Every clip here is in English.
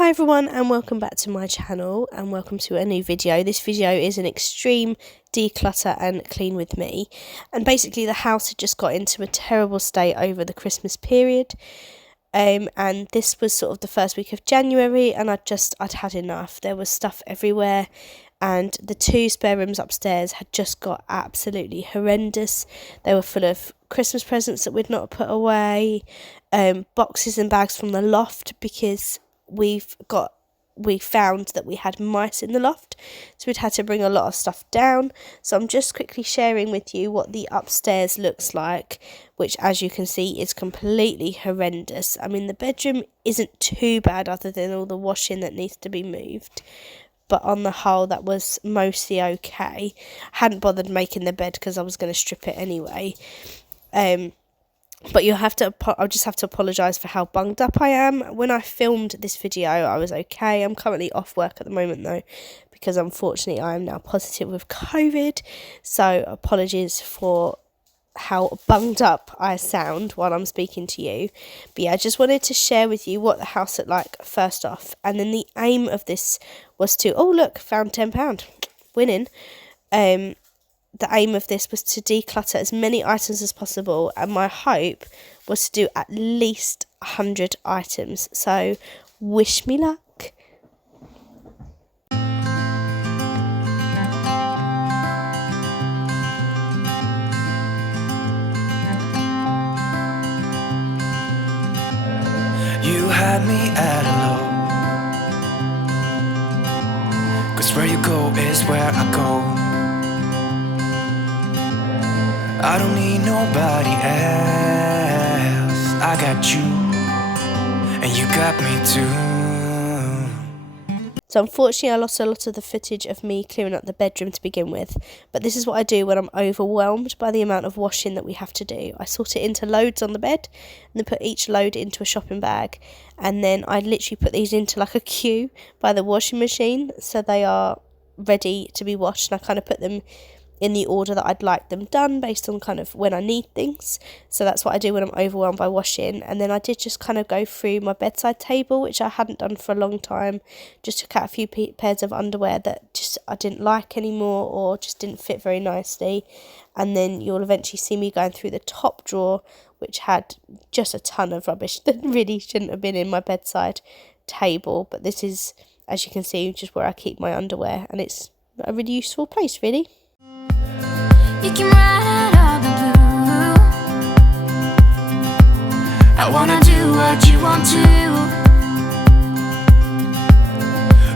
Hi everyone and welcome back to my channel and welcome to a new video. This video is an extreme declutter and clean with me, and basically the house had just got into a terrible state over the Christmas period, and this was sort of the first week of January, and I'd had enough. There was stuff everywhere and the two spare rooms upstairs had just got absolutely horrendous. They were full of Christmas presents that we'd not put away, boxes and bags from the loft because we found that we had mice in the loft, so we'd had to bring a lot of stuff down. So I'm just quickly sharing with you what the upstairs looks like, which as you can see is completely horrendous. I mean, the bedroom isn't too bad other than all the washing that needs to be moved, but on the whole that was mostly okay. I hadn't bothered making the bed because I was going to strip it anyway. But I'll just have to apologise for how bunged up I am. When I filmed this video, I was okay. I'm currently off work at the moment though, because unfortunately I am now positive with COVID. So apologies for how bunged up I sound while I'm speaking to you. But yeah, I just wanted to share with you what the house looked like first off. And then the aim of this was to, oh look, found £10. Winning. The aim of this was to declutter as many items as possible, and my hope was to do at least 100 items. So wish me luck. You had me at a low, 'cause where you go is where I go. I don't need nobody else. I got you, and you got me too. So unfortunately I lost a lot of the footage of me clearing up the bedroom to begin with, but this is what I do when I'm overwhelmed by the amount of washing that we have to do. I sort it into loads on the bed and then put each load into a shopping bag, and then I literally put these into like a queue by the washing machine so they are ready to be washed, and I kind of put them in the order that I'd like them done based on kind of when I need things. So that's what I do when I'm overwhelmed by washing. And then I did just kind of go through my bedside table, which I hadn't done for a long time. Just took out a few pairs of underwear that just I didn't like anymore or just didn't fit very nicely. And then you'll eventually see me going through the top drawer, which had just a ton of rubbish that really shouldn't have been in my bedside table. But this is, as you can see, just where I keep my underwear, and it's a really useful place, really. You can ride out the blue. I wanna do what you want to.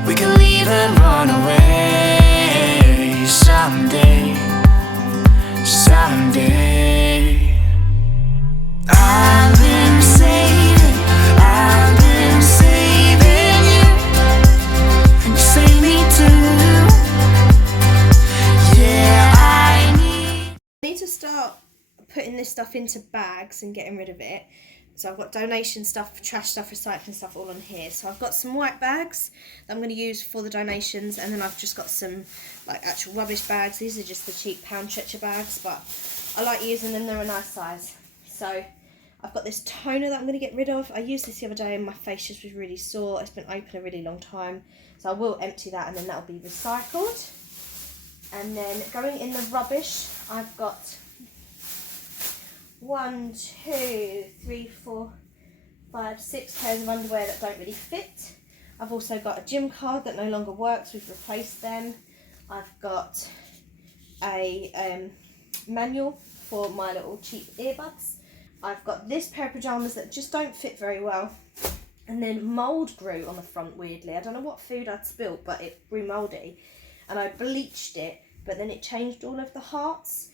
We can leave and run away someday, someday. I've been saving you. You save me too. To start putting this stuff into bags and getting rid of it. So I've got donation stuff, trash stuff, recycling stuff all on here. So I've got some white bags that I'm going to use for the donations, and then I've just got some like actual rubbish bags. These are just the cheap pound stretcher bags, but I like using them, they're a nice size. So I've got this toner that I'm going to get rid of. I used this the other day and my face just was really sore. It's been open a really long time, so I will empty that and then that'll be recycled. And then going in the rubbish, I've got 1, 2, 3, 4, 5, 6 pairs of underwear that don't really fit. I've also got a gym card that no longer works, we've replaced them. I've got a manual for my little cheap earbuds. I've got this pair of pyjamas that just don't fit very well. And then mould grew on the front weirdly. I don't know what food I'd spilt, but it grew mouldy. And I bleached it, but then it changed all of the hearts,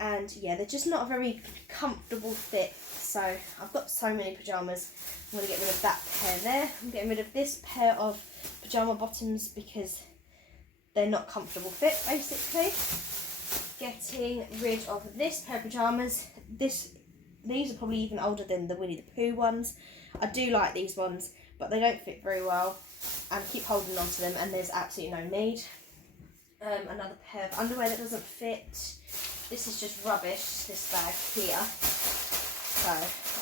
and yeah, they're just not a very comfortable fit. So I've got so many pyjamas. I'm going to get rid of that pair there. I'm getting rid of this pair of pyjama bottoms because they're not comfortable fit, basically. Getting rid of this pair of pyjamas. These are probably even older than the Winnie the Pooh ones. I do like these ones, but they don't fit very well, and I keep holding on to them, and there's absolutely no need. Another pair of underwear that doesn't fit. This is just rubbish, this bag here. So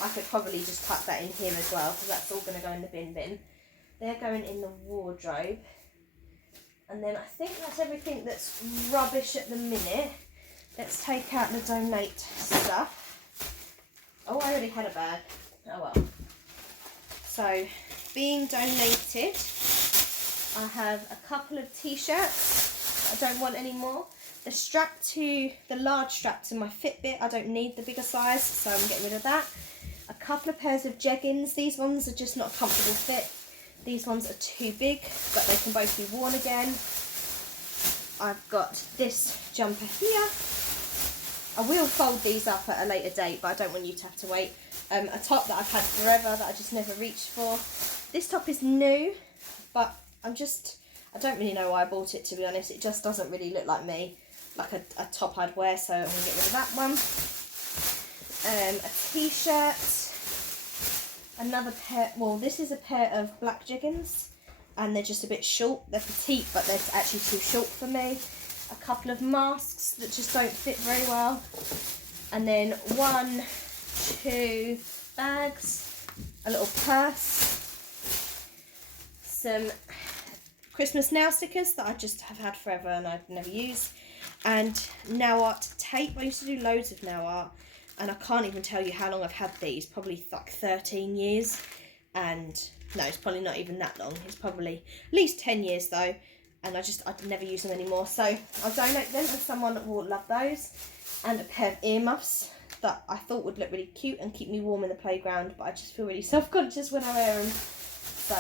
I could probably just tuck that in here as well, because that's all going to go in the bin. they're going in the wardrobe. And then I think that's everything that's rubbish at the minute. Let's take out the donate stuff. Oh, I already had a bag. Oh well. So, being donated, I have a couple of t-shirts I don't want anymore. The large strap to my Fitbit, I don't need the bigger size, so I'm getting rid of that. A couple of pairs of jeggings. These ones are just not a comfortable fit. These ones are too big, but they can both be worn again. I've got this jumper here. I will fold these up at a later date, but I don't want you to have to wait. A top that I've had forever that I just never reached for. This top is new, but I don't really know why I bought it, to be honest. It just doesn't really look like me, like a top I'd wear, so I'm going to get rid of that one. A t-shirt, another pair, well this is a pair of black jeggings, and they're just a bit short. They're petite, but they're actually too short for me. A couple of masks that just don't fit very well. And then 1, 2 bags, a little purse, some Christmas nail stickers that I just have had forever and I've never used, and nail art tape. I used to do loads of nail art, and I can't even tell you how long I've had these, probably like 13 years, and no, it's probably not even that long, it's probably at least 10 years though, and I'd never use them anymore, so I'll donate them, and someone will love those. And a pair of earmuffs that I thought would look really cute and keep me warm in the playground, but I just feel really self-conscious when I wear them, so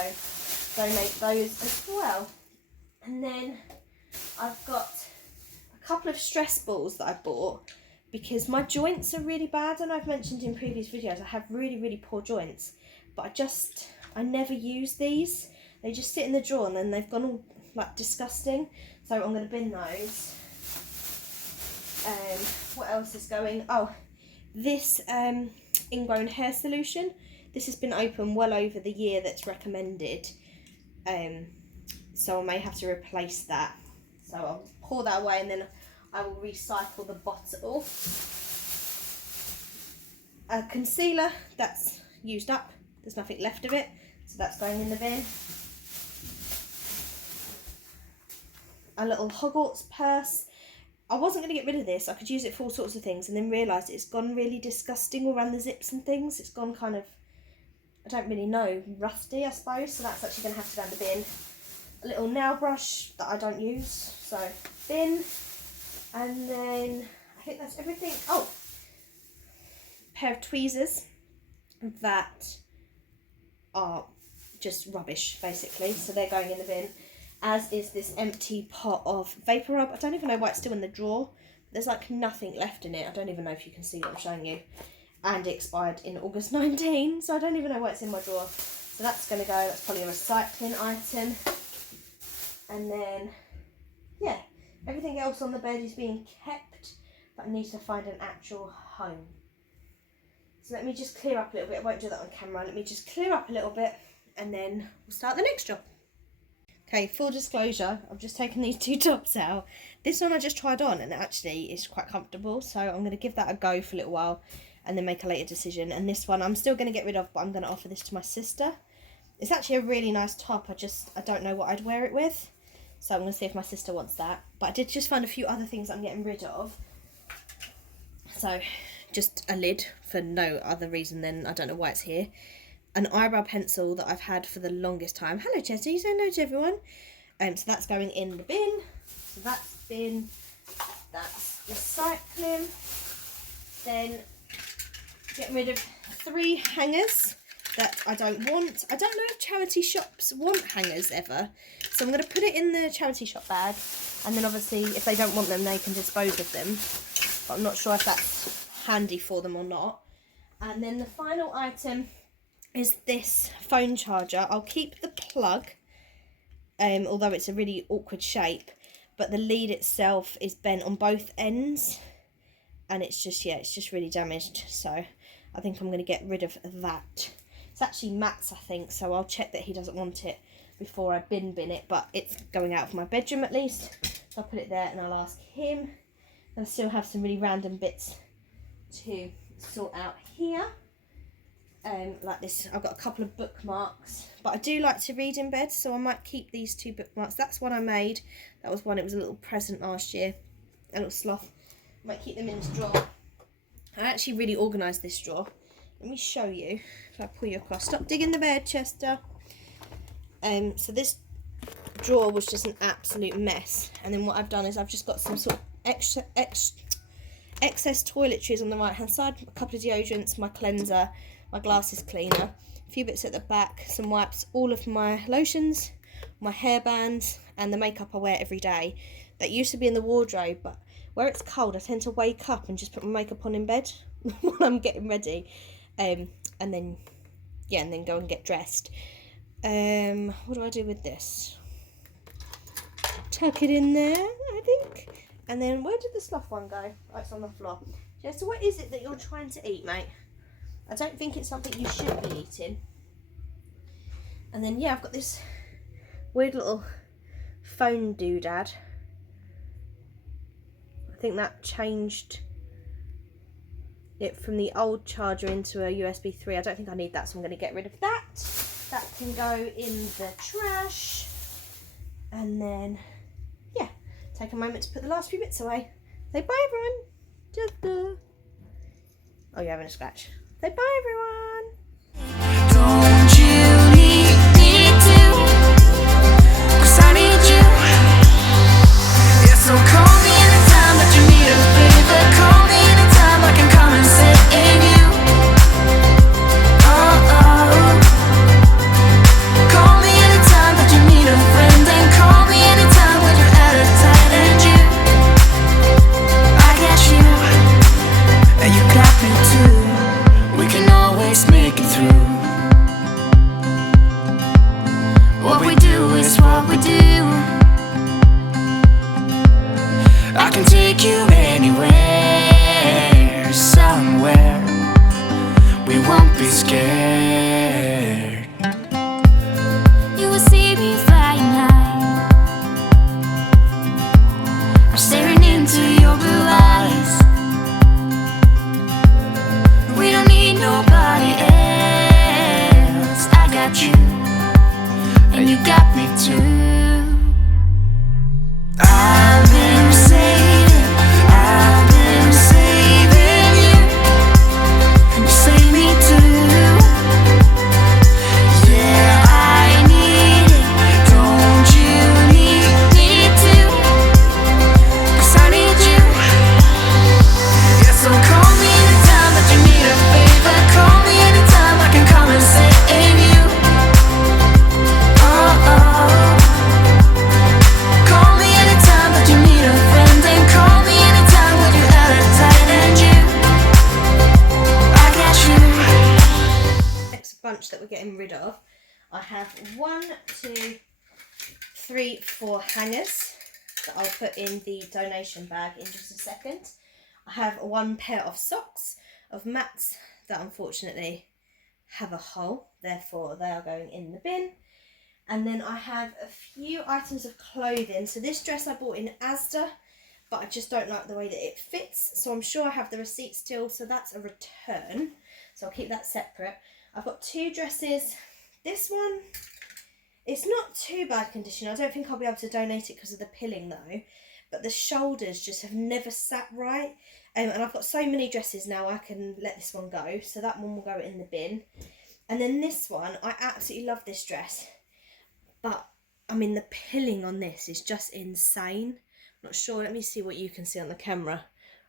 donate those as well. And then I've got a couple of stress balls that I bought because my joints are really bad, and I've mentioned in previous videos I have really poor joints, but I never use these. They just sit in the drawer and then they've gone all like disgusting, so I'm going to bin those. What else is going? Oh, this ingrown hair solution. This has been open well over the year that's recommended, so I may have to replace that. So I'll pour that away and then I will recycle the bottle. A concealer that's used up. There's nothing left of it, so that's going in the bin. A little Hogwarts purse. I wasn't going to get rid of this. I could use it for all sorts of things, and then realised it's gone really disgusting around the zips and things. It's gone kind of, I don't really know, rusty I suppose, so that's actually going to have to go in the bin. A little nail brush that I don't use, so bin. And then I think that's everything. Oh, a pair of tweezers that are just rubbish basically, so they're going in the bin. As is this empty pot of Vapor Rub. I don't even know why it's still in the drawer. There's like nothing left in it. I don't even know if you can see what I'm showing you. And it expired in August 19, so I don't even know why it's in my drawer. So that's going to go. That's probably a recycling item. And then, yeah, everything else on the bed is being kept, but I need to find an actual home. So let me just clear up a little bit. I won't do that on camera. Let me just clear up a little bit, and then we'll start the next job. Okay, full disclosure, I've just taken these 2 tops out. This one I just tried on and actually it's quite comfortable, so I'm going to give that a go for a little while and then make a later decision. And this one I'm still going to get rid of, but I'm going to offer this to my sister. It's actually a really nice top, I don't know what I'd wear it with, so I'm going to see if my sister wants that. But I did just find a few other things I'm getting rid of. So, just a lid for no other reason than I don't know why it's here. An eyebrow pencil that I've had for the longest time. Hello Chatty, say hello to everyone. So that's going in the bin. So that's bin. That's recycling. Then getting rid of 3 hangers that I don't want. I don't know if charity shops want hangers ever. So I'm going to put it in the charity shop bag. And then obviously if they don't want them, they can dispose of them. But I'm not sure if that's handy for them or not. And then the final item is this phone charger. I'll keep the plug, although it's a really awkward shape, but the lead itself is bent on both ends, and it's just really damaged, so I think I'm going to get rid of that. It's actually Matt's, I think, so I'll check that he doesn't want it before I bin it, but it's going out of my bedroom at least, so I'll put it there and I'll ask him. I still have some really random bits to sort out here. like this. I've got a couple of bookmarks, but I do like to read in bed, so I might keep these 2 bookmarks. That's one I made. That was one, it was a little present last year, a little sloth. I might keep them in this drawer. I actually really organised this drawer. Let me show you. If I pull you across. Stop digging the bed, Chester. So this drawer was just an absolute mess, and then what I've done is I've just got some sort of excess toiletries on the right hand side, a couple of deodorants, my cleanser, my glasses cleaner, a few bits at the back, some wipes, all of my lotions, my hairbands, and the makeup I wear every day. That used to be in the wardrobe, but where it's cold I tend to wake up and just put my makeup on in bed while I'm getting ready, and then go and get dressed. What do I do with this? Tuck it in there, I think. And then where did the sloth one go? Oh, it's on the floor. Yeah, so what is it that you're trying to eat, mate? I don't think it's something you should be eating. And then, yeah, I've got this weird little phone doodad. I think that changed it from the old charger into a USB 3. I don't think I need that, so I'm going to get rid of that. That can go in the trash. And then, yeah, take a moment to put the last few bits away. Say bye, everyone. Just oh, you're having a scratch. Say bye, everyone. Don't you need me too? 'Cause I need you. Yeah, so call me anytime that you need a favor. Call me anytime I can come and save you. Oh. Call me anytime that you need a friend. And call me anytime when you're out of tight and you. I got you. And you got me too. We can always make it through. What we do is what we do. I can take you anywhere, somewhere. We won't be scared. You will see me flying high. I'm staring into your blue eyes. We don't need nobody else. I got you, and you got me too. I've been saving you. You save me too. Yeah, I need it. Don't you need me too? 'Cause I need you. Yeah, so call me anytime that you need a favor. Call me anytime I can come and save you. Oh. Call me anytime that you need a friend. And call me anytime when you're out of tight and you. I got you. Next bunch that we're getting rid of, I have 1, 2, 3, 4 hangers that I'll put in the donation bag in just a second. I have 1 pair of socks of mats that unfortunately have a hole, therefore they are going in the bin. And then I have a few items of clothing. So this dress I bought in Asda, but I just don't like the way that it fits. So I'm sure I have the receipt still, so that's a return. So I'll keep that separate. I've got 2 dresses. This one, it's not too bad condition. I don't think I'll be able to donate it because of the pilling though. But the shoulders just have never sat right. And I've got so many dresses now, I can let this one go. So that one will go in the bin. And then this one, I absolutely love this dress. But, I mean, the pilling on this is just insane. I'm not sure. Let me see what you can see on the camera.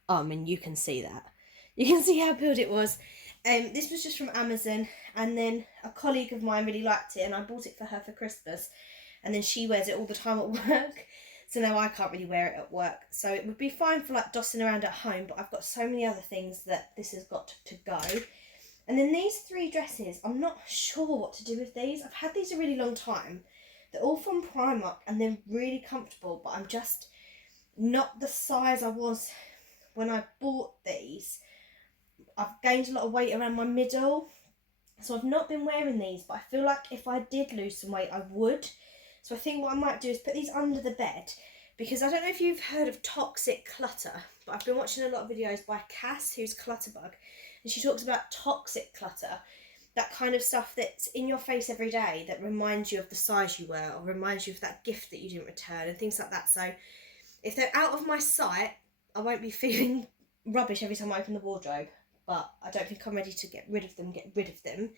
Oh, I mean, you can see that. You can see how built it was. This was just from Amazon. And then a colleague of mine really liked it. And I bought it for her for Christmas. And then she wears it all the time at work. So now I can't really wear it at work. So it would be fine for, like, dossing around at home. But I've got so many other things that this has got to go. And then these 3 dresses, I'm not sure what to do with these. I've had these a really long time. They're all from Primark and they're really comfortable, but I'm just not the size I was when I bought these. I've gained a lot of weight around my middle, so I've not been wearing these, but I feel like if I did lose some weight, I would. So I think what I might do is put these under the bed, because I don't know if you've heard of toxic clutter, but I've been watching a lot of videos by Cass, who's Clutterbug, and she talks about toxic clutter. that kind of stuff that's in your face every day that reminds you of the size you were, or reminds you of that gift that you didn't return, and things like that. So if they're out of my sight, I won't be feeling rubbish every time I open the wardrobe, but I don't think I'm ready to get rid of them.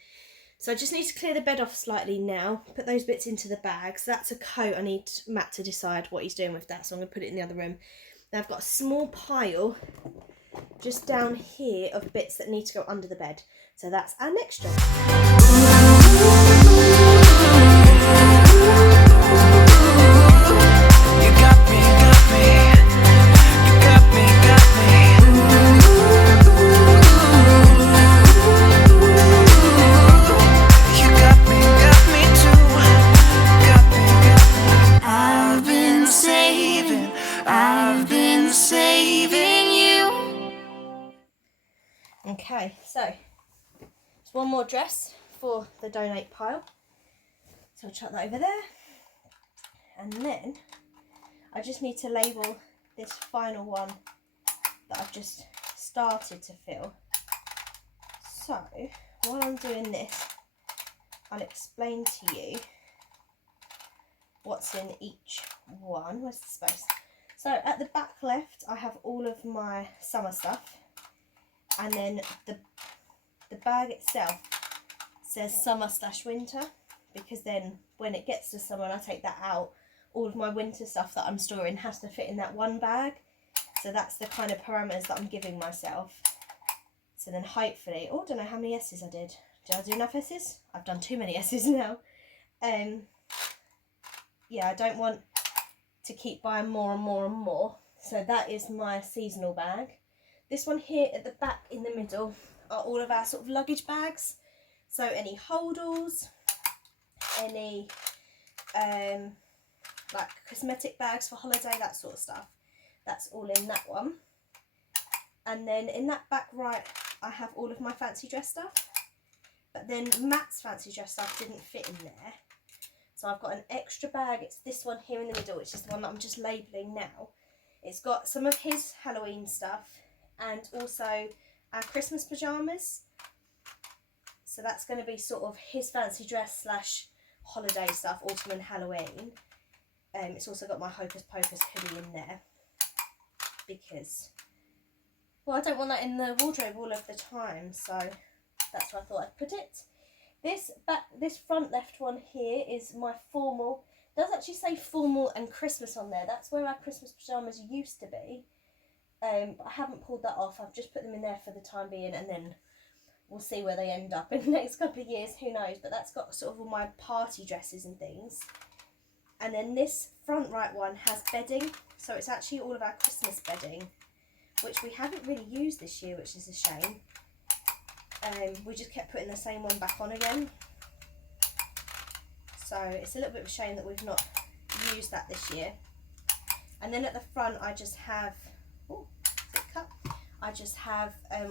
So I just need to clear the bed off slightly now, put those bits into the bag. So that's a coat. I need Matt to decide what he's doing with that, so I'm going to put it in the other room. Now I've got a small pile just down here of bits that need to go under the bed. So that's our next job. You got me, got me. You got me, got me. You got me too. Got me, got me. I've been saving you. Okay, so it's one more dress for the donate pile. So I'll chuck that over there. And then I just need to label this final one that I've just started to fill. So while I'm doing this, I'll explain to you what's in each one. Where's the space? So at the back left, I have all of my summer stuff. And then the bag itself says summer/winter, because then when it gets to summer and I take that out, all of my winter stuff that I'm storing has to fit in that one bag. So that's the kind of parameters that I'm giving myself. So then hopefully, oh, I don't know how many S's I did. Did I do enough S's? I've done too many S's now. Yeah, I don't want to keep buying more and more and more. So that is my seasonal bag. This one here at the back in the middle are all of our sort of luggage bags. So any holdalls, any like cosmetic bags for holiday, that sort of stuff. That's all in that one. And then in that back right, I have all of my fancy dress stuff. But then Matt's fancy dress stuff didn't fit in there. So I've got an extra bag. It's this one here in the middle, which is the one that I'm just labelling now. It's got some of his Halloween stuff and also our Christmas pyjamas. So that's going to be sort of his fancy dress / holiday stuff, autumn and Halloween. It's also got my Hocus Pocus hoodie in there because, well, I don't want that in the wardrobe all of the time, so that's where I thought I'd put it. This front left one here is my formal. It does actually say formal and Christmas on there. That's where our Christmas pyjamas used to be. But I haven't pulled that off. I've just put them in there for the time being, and then we'll see where they end up in the next couple of years. Who knows? But that's got sort of all my party dresses and things. And then this front right one has bedding. So it's actually all of our Christmas bedding, which we haven't really used this year, which is a shame. We just kept putting the same one back on again. So it's a little bit of a shame that we've not used that this year. And then at the front I just have,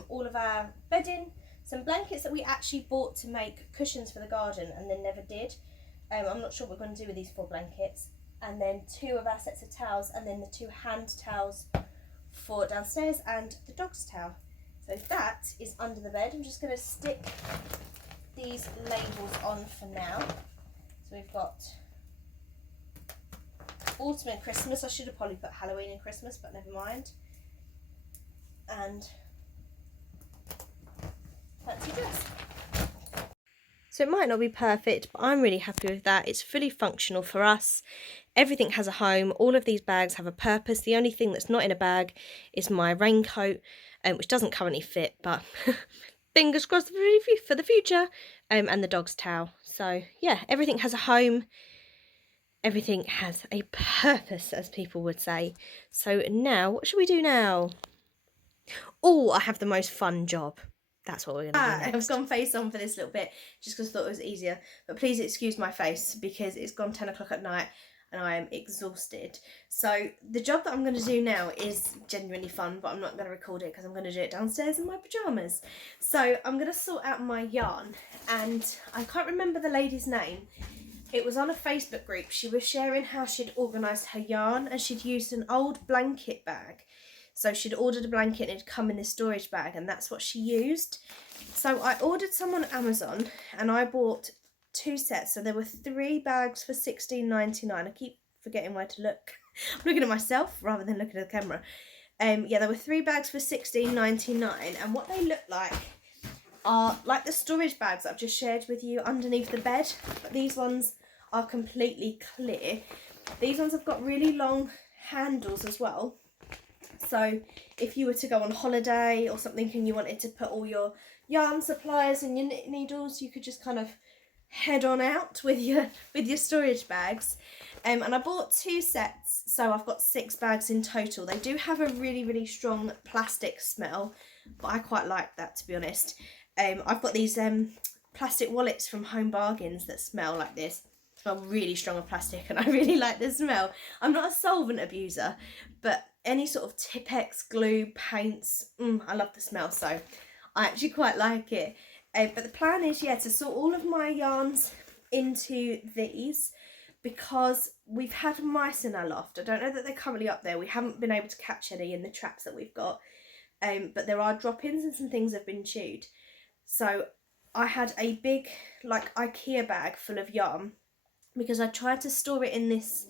all of our bedding, some blankets that we actually bought to make cushions for the garden and then never did. I'm not sure what we're going to do with these 4 blankets. And then 2 of our sets of towels, and then the 2 hand towels for downstairs and the dog's towel. So that is under the bed. I'm just going to stick these labels on for now. So we've got autumn and Christmas. I should have probably put Halloween and Christmas, but never mind. And fancy dress. So it might not be perfect, but I'm really happy with that. It's fully functional for us. Everything has a home. All of these bags have a purpose. The only thing that's not in a bag is my raincoat, which doesn't currently fit, but fingers crossed for the future, and the dog's towel. So yeah, everything has a home. Everything has a purpose, as people would say. So now, what should we do now? Oh, I have the most fun job. That's what we're going to do next. I've gone face on for this little bit, just because I thought it was easier. But please excuse my face, because it's gone 10 o'clock at night and I am exhausted. So the job that I'm going to do now is genuinely fun, but I'm not going to record it because I'm going to do it downstairs in my pyjamas. So I'm going to sort out my yarn, and I can't remember the lady's name. It was on a Facebook group. She was sharing how she'd organised her yarn, and she'd used an old blanket bag. So she'd ordered a blanket and it'd come in this storage bag, and that's what she used. So I ordered some on Amazon and I bought 2 sets. So there were 3 bags for $16.99. I keep forgetting where to look. I'm looking at myself rather than looking at the camera. Yeah, there were 3 bags for $16.99, and what they look like are like the storage bags that I've just shared with you underneath the bed, but these ones are completely clear. These ones have got really long handles as well, so if you were to go on holiday or something and you wanted to put all your yarn supplies and your knit needles, you could just kind of head on out with your storage bags. And I bought 2 sets, so I've got 6 bags in total. They do have a really strong plastic smell, but I quite like that, to be honest. I've got these plastic wallets from Home Bargains that smell like this. Smell really strong of plastic, and I really like the smell. I'm not a solvent abuser, but any sort of Tipp-Ex glue, paints, I love the smell, so I actually quite like it. But the plan is, yeah, to sort all of my yarns into these, because we've had mice in our loft. I don't know that they're currently up there. We haven't been able to catch any in the traps that we've got, but there are drop-ins and some things have been chewed. So I had a big, like, IKEA bag full of yarn, because I tried to store it in this,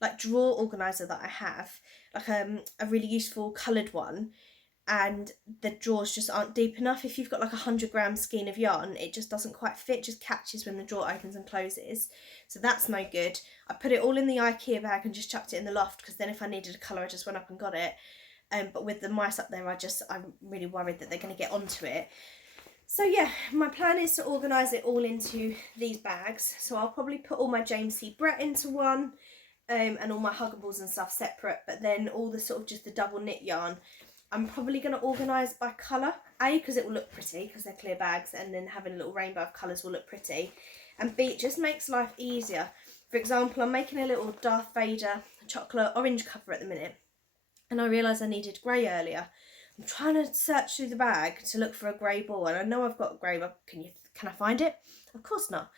like, drawer organiser that I have, like a really useful coloured one, and the drawers just aren't deep enough. If you've got like 100-gram skein of yarn, it just doesn't quite fit, just catches when the drawer opens and closes, so that's no good. I put it all in the IKEA bag and just chucked it in the loft, because then if I needed a colour I just went up and got it. But with the mice up there, I'm really worried that they're going to get onto it. So yeah, my plan is to organise it all into these bags. So I'll probably put all my James C. Brett into one, and all my Huggables and stuff separate, but then all the sort of just the double knit yarn I'm probably going to organise by colour. A, because it will look pretty, because they're clear bags, and then having a little rainbow of colours will look pretty. And B, it just makes life easier. For example, I'm making a little Darth Vader chocolate orange cover at the minute, and I realised I needed grey earlier. I'm trying to search through the bag to look for a grey ball, and I know I've got a grey, but can I find it? Of course not.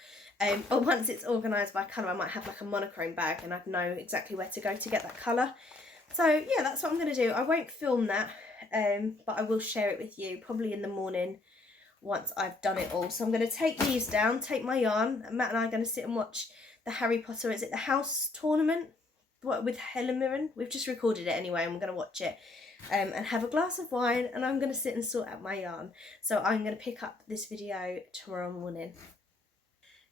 But once it's organised by colour, I might have like a monochrome bag, and I'd know exactly where to go to get that colour. So yeah, that's what I'm going to do. I won't film that, but I will share it with you probably in the morning once I've done it all. So I'm going to take these down, take my yarn, and Matt and I are going to sit and watch the Harry Potter, is it the house tournament with Helen Mirren? We've just recorded it anyway, and we're going to watch it, and have a glass of wine, and I'm going to sit and sort out my yarn. So I'm going to pick up this video tomorrow morning.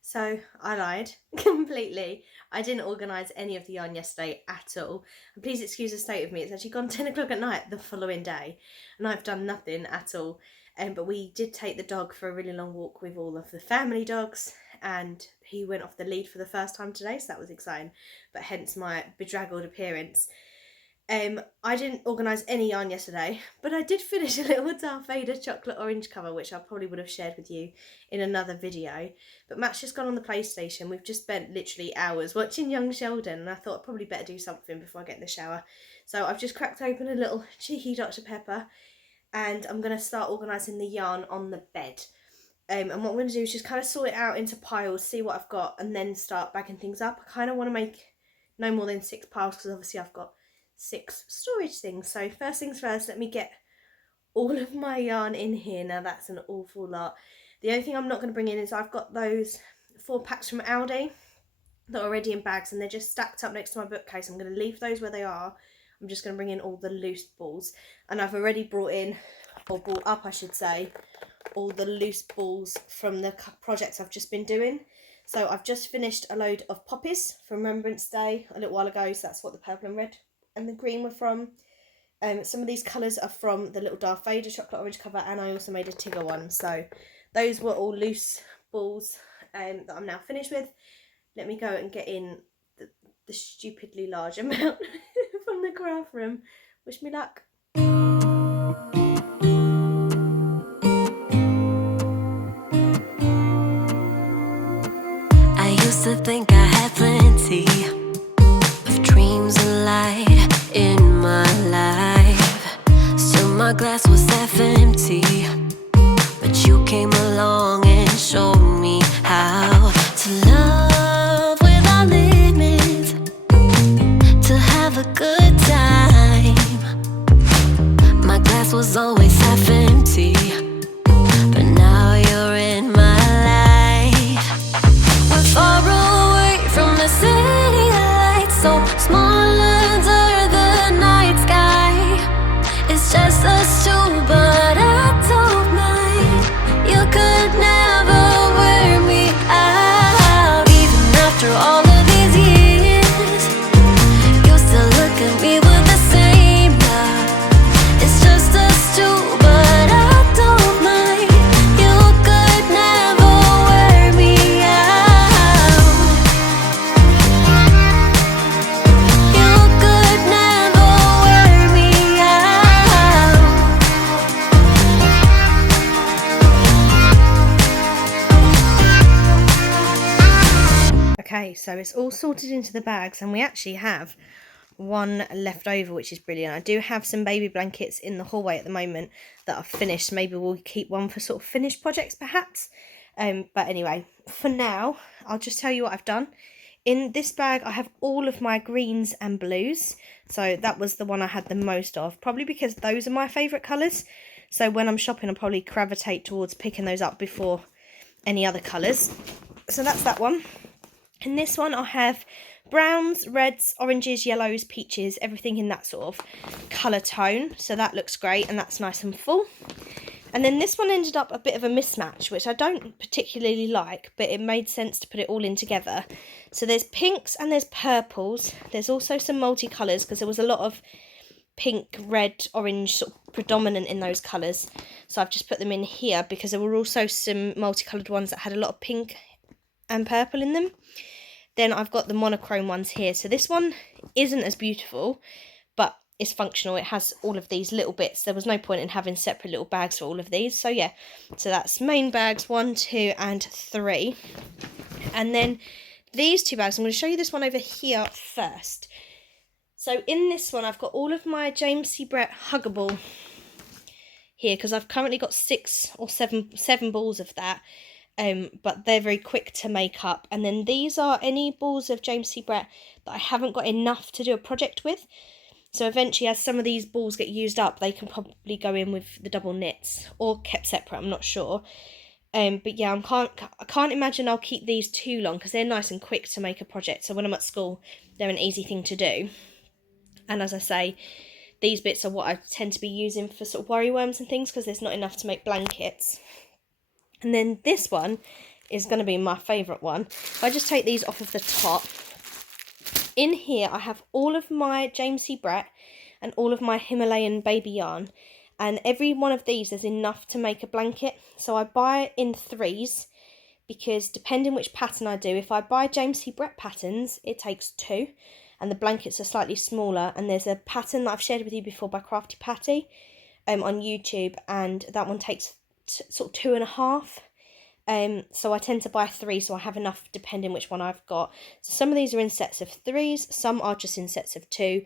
So I lied completely. I didn't organise any of the yarn yesterday at all. And please excuse the state of me. It's actually gone 10 o'clock at night the following day, and I've done nothing at all. But we did take the dog for a really long walk with all of the family dogs, and he went off the lead for the first time today, so that was exciting, but hence my bedraggled appearance. I didn't organise any yarn yesterday, but I did finish a little Darth Vader chocolate orange cover, which I probably would have shared with you in another video. But Matt's just gone on the PlayStation. We've just spent literally hours watching Young Sheldon, and I thought I'd probably better do something before I get in the shower. So I've just cracked open a little cheeky Dr. Pepper, and I'm going to start organising the yarn on the bed. And what I'm going to do is just kind of sort it out into piles, see what I've got, and then start bagging things up. I kind of want to make no more than 6 piles, because obviously I've got 6 storage things. So first things first, let me get all of my yarn in here. Now that's an awful lot. The only thing I'm not going to bring in is I've got those 4 packs from Aldi that are already in bags, and they're just stacked up next to my bookcase. I'm going to leave those where they are. I'm just going to bring in all the loose balls, and I've already brought in, or brought up I should say, all the loose balls from the projects I've just been doing. So I've just finished a load of poppies from Remembrance Day a little while ago, so that's what the purple and red and the green were from. Some of these colours are from the little Darth Vader chocolate orange cover, and I also made a Tigger one. So those were all loose balls that I'm now finished with. Let me go and get in the stupidly large amount from the craft room. Wish me luck. I used to think I had plenty of dreams and light in my life. Still my glass was half empty, but you came along and showed me how to love without limits, to have a good time. My glass was always half empty, but now Okay, so it's all sorted into the bags, and we actually have one left over, which is brilliant. I do have some baby blankets in the hallway at the moment that are finished. Maybe we'll keep one for sort of finished projects perhaps. But anyway, for now, I'll just tell you what I've done. In this bag, I have all of my greens and blues. So that was the one I had the most of, probably because those are my favourite colours. So when I'm shopping, I'll probably gravitate towards picking those up before any other colours. So that's that one. In this one, I have browns, reds, oranges, yellows, peaches, everything in that sort of colour tone. So that looks great, and that's nice and full. And then this one ended up a bit of a mismatch, which I don't particularly like, but it made sense to put it all in together. So there's pinks and there's purples. There's also some multicolours, because there was a lot of pink, red, orange sort of predominant in those colours. So I've just put them in here because there were also some multicoloured ones that had a lot of pink and purple in them. Then I've got the monochrome ones here. So this one isn't as beautiful, but it's functional. It has all of these little bits. There was no point in having separate little bags for all of these. So yeah, so that's main bags 1, 2 and 3. And then these two bags, I'm going to show you this one over here first. So in this one, I've got all of my James C. Brett Huggable here, because I've currently got 6 or 7 balls of that. But they're very quick to make up. And then these are any balls of James C. Brett that I haven't got enough to do a project with. So eventually, as some of these balls get used up, they can probably go in with the double knits or kept separate, I'm not sure. But yeah, I can't imagine I'll keep these too long, because they're nice and quick to make a project. So when I'm at school, they're an easy thing to do. And as I say, these bits are what I tend to be using for sort of worry worms and things, because there's not enough to make blankets. And then this one is going to be my favourite one. If I just take these off of the top, in here I have all of my James C. Brett and all of my Himalayan baby yarn. And every one of these is enough to make a blanket. So I buy in 3s, because depending which pattern I do, if I buy James C. Brett patterns, it takes 2. And the blankets are slightly smaller. And there's a pattern that I've shared with you before by Crafty Patty on YouTube. And that one takes sort of 2.5. So I tend to buy 3, so I have enough depending which one I've got. So some of these are in sets of 3s, some are just in sets of 2,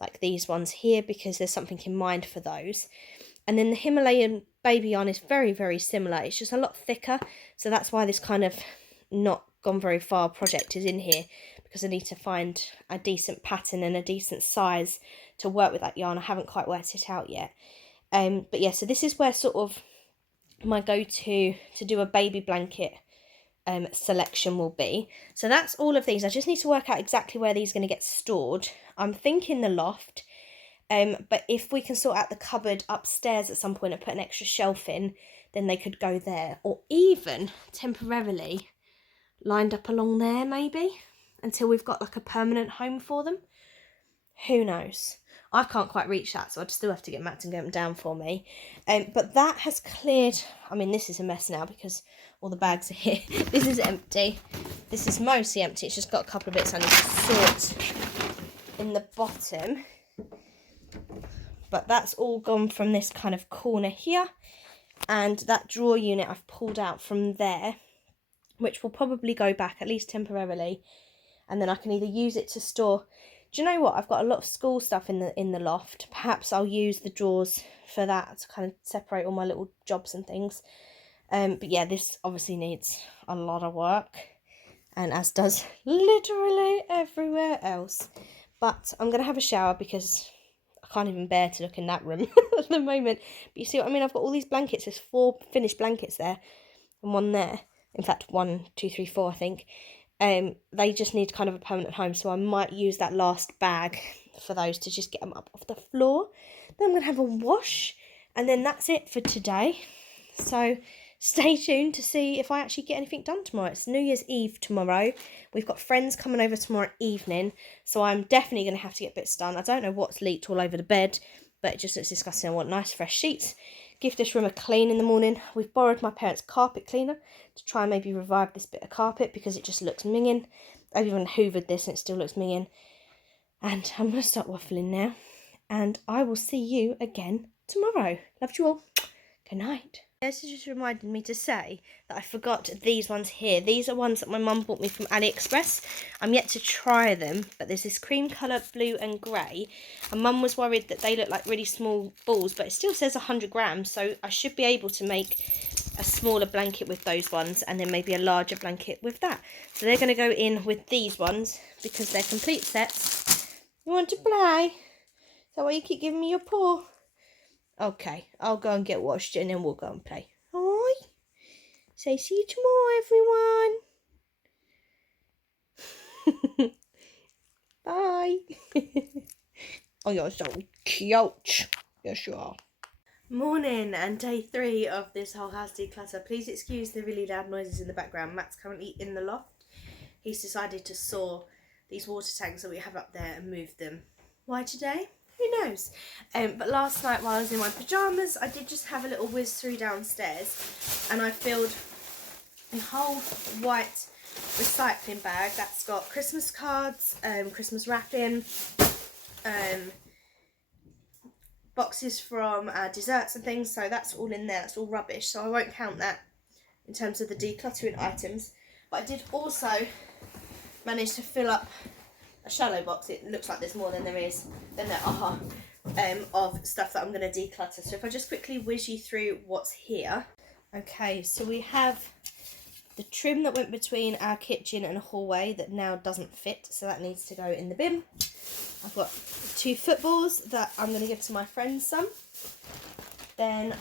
like these ones here, because there's something in mind for those. And then the Himalayan baby yarn is very, very similar. It's just a lot thicker, so that's why this kind of not gone very far project is in here, because I need to find a decent pattern and a decent size to work with that yarn. I haven't quite worked it out yet. But yeah, so this is where sort of my go-to to do a baby blanket selection will be. So that's all of these. I just need to work out exactly where these are going to get stored. I'm thinking the loft, but if we can sort out the cupboard upstairs at some point and put an extra shelf in, then they could go there, or even temporarily lined up along there maybe, until we've got like a permanent home for them. Who knows? I can't quite reach that, so I'd still have to get Matt to get them down for me. But that has cleared. I mean, this is a mess now because all the bags are here. This is empty. This is mostly empty. It's just got a couple of bits I need to sort in the bottom. But that's all gone from this kind of corner here. And that drawer unit I've pulled out from there, which will probably go back, at least temporarily. And then I can either use it to store... Do you know what? I've got a lot of school stuff in the loft. Perhaps I'll use the drawers for that to kind of separate all my little jobs and things. But yeah, this obviously needs a lot of work, and as does literally everywhere else. But I'm going to have a shower because I can't even bear to look in that room at the moment. But you see what I mean? I've got all these blankets. There's 4 finished blankets there and 1 there. In fact, 1, 2, 3, 4, I think. They just need kind of a permanent home, so I might use that last bag for those to just get them up off the floor. Then I'm going to have a wash, and then that's it for today. So stay tuned to see if I actually get anything done tomorrow. It's New Year's Eve tomorrow. We've got friends coming over tomorrow evening, so I'm definitely going to have to get bits done. I don't know what's leaked all over the bed, but it just looks disgusting. I want nice fresh sheets. Give this room a clean in the morning. We've borrowed my parents' carpet cleaner to try and maybe revive this bit of carpet because it just looks minging. I've even hoovered this and it still looks minging. And I'm going to start waffling now. And I will see you again tomorrow. Love you all. Good night. This just reminded me to say that I forgot these ones here. These are ones that my mum bought me from AliExpress. I'm yet to try them, but there's this cream colour, blue and grey. And Mum was worried that they look like really small balls, but it still says 100 grams, so I should be able to make a smaller blanket with those ones and then maybe a larger blanket with that. So they're going to go in with these ones because they're complete sets. You want to play? Is that why you keep giving me your paw? Okay, I'll go and get washed and then we'll go and play. Alright? Say see you tomorrow, everyone. Bye. Oh, you're so cute. Yes, you are. Morning and day 3 of this whole house declutter. Please excuse the really loud noises in the background. Matt's currently in the loft. He's decided to saw these water tanks that we have up there and move them. Why today? Who knows? But last night while I was in my pyjamas, I did just have a little whiz through downstairs and I filled a whole white recycling bag that's got Christmas cards, Christmas wrapping, boxes from desserts and things, so that's all in there. That's all rubbish, so I won't count that in terms of the decluttering items. But I did also manage to fill up a shallow box. It looks like there's more than there are of stuff that I'm going to declutter. So if I just quickly whiz you through what's here. Okay, so we have the trim that went between our kitchen and a hallway that now doesn't fit, so that needs to go in the bin. I've got 2 footballs that I'm going to give to my friend's son. Then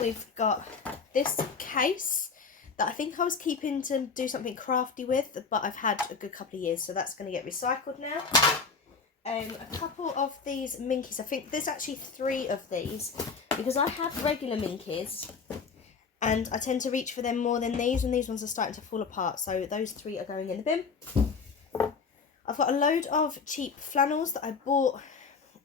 we've got this case that I think I was keeping to do something crafty with, but I've had a good couple of years, so that's going to get recycled now. A couple of these minkies. I think there's actually 3 of these, because I have regular minkies, and I tend to reach for them more than these, and these ones are starting to fall apart, so those 3 are going in the bin. I've got a load of cheap flannels that I bought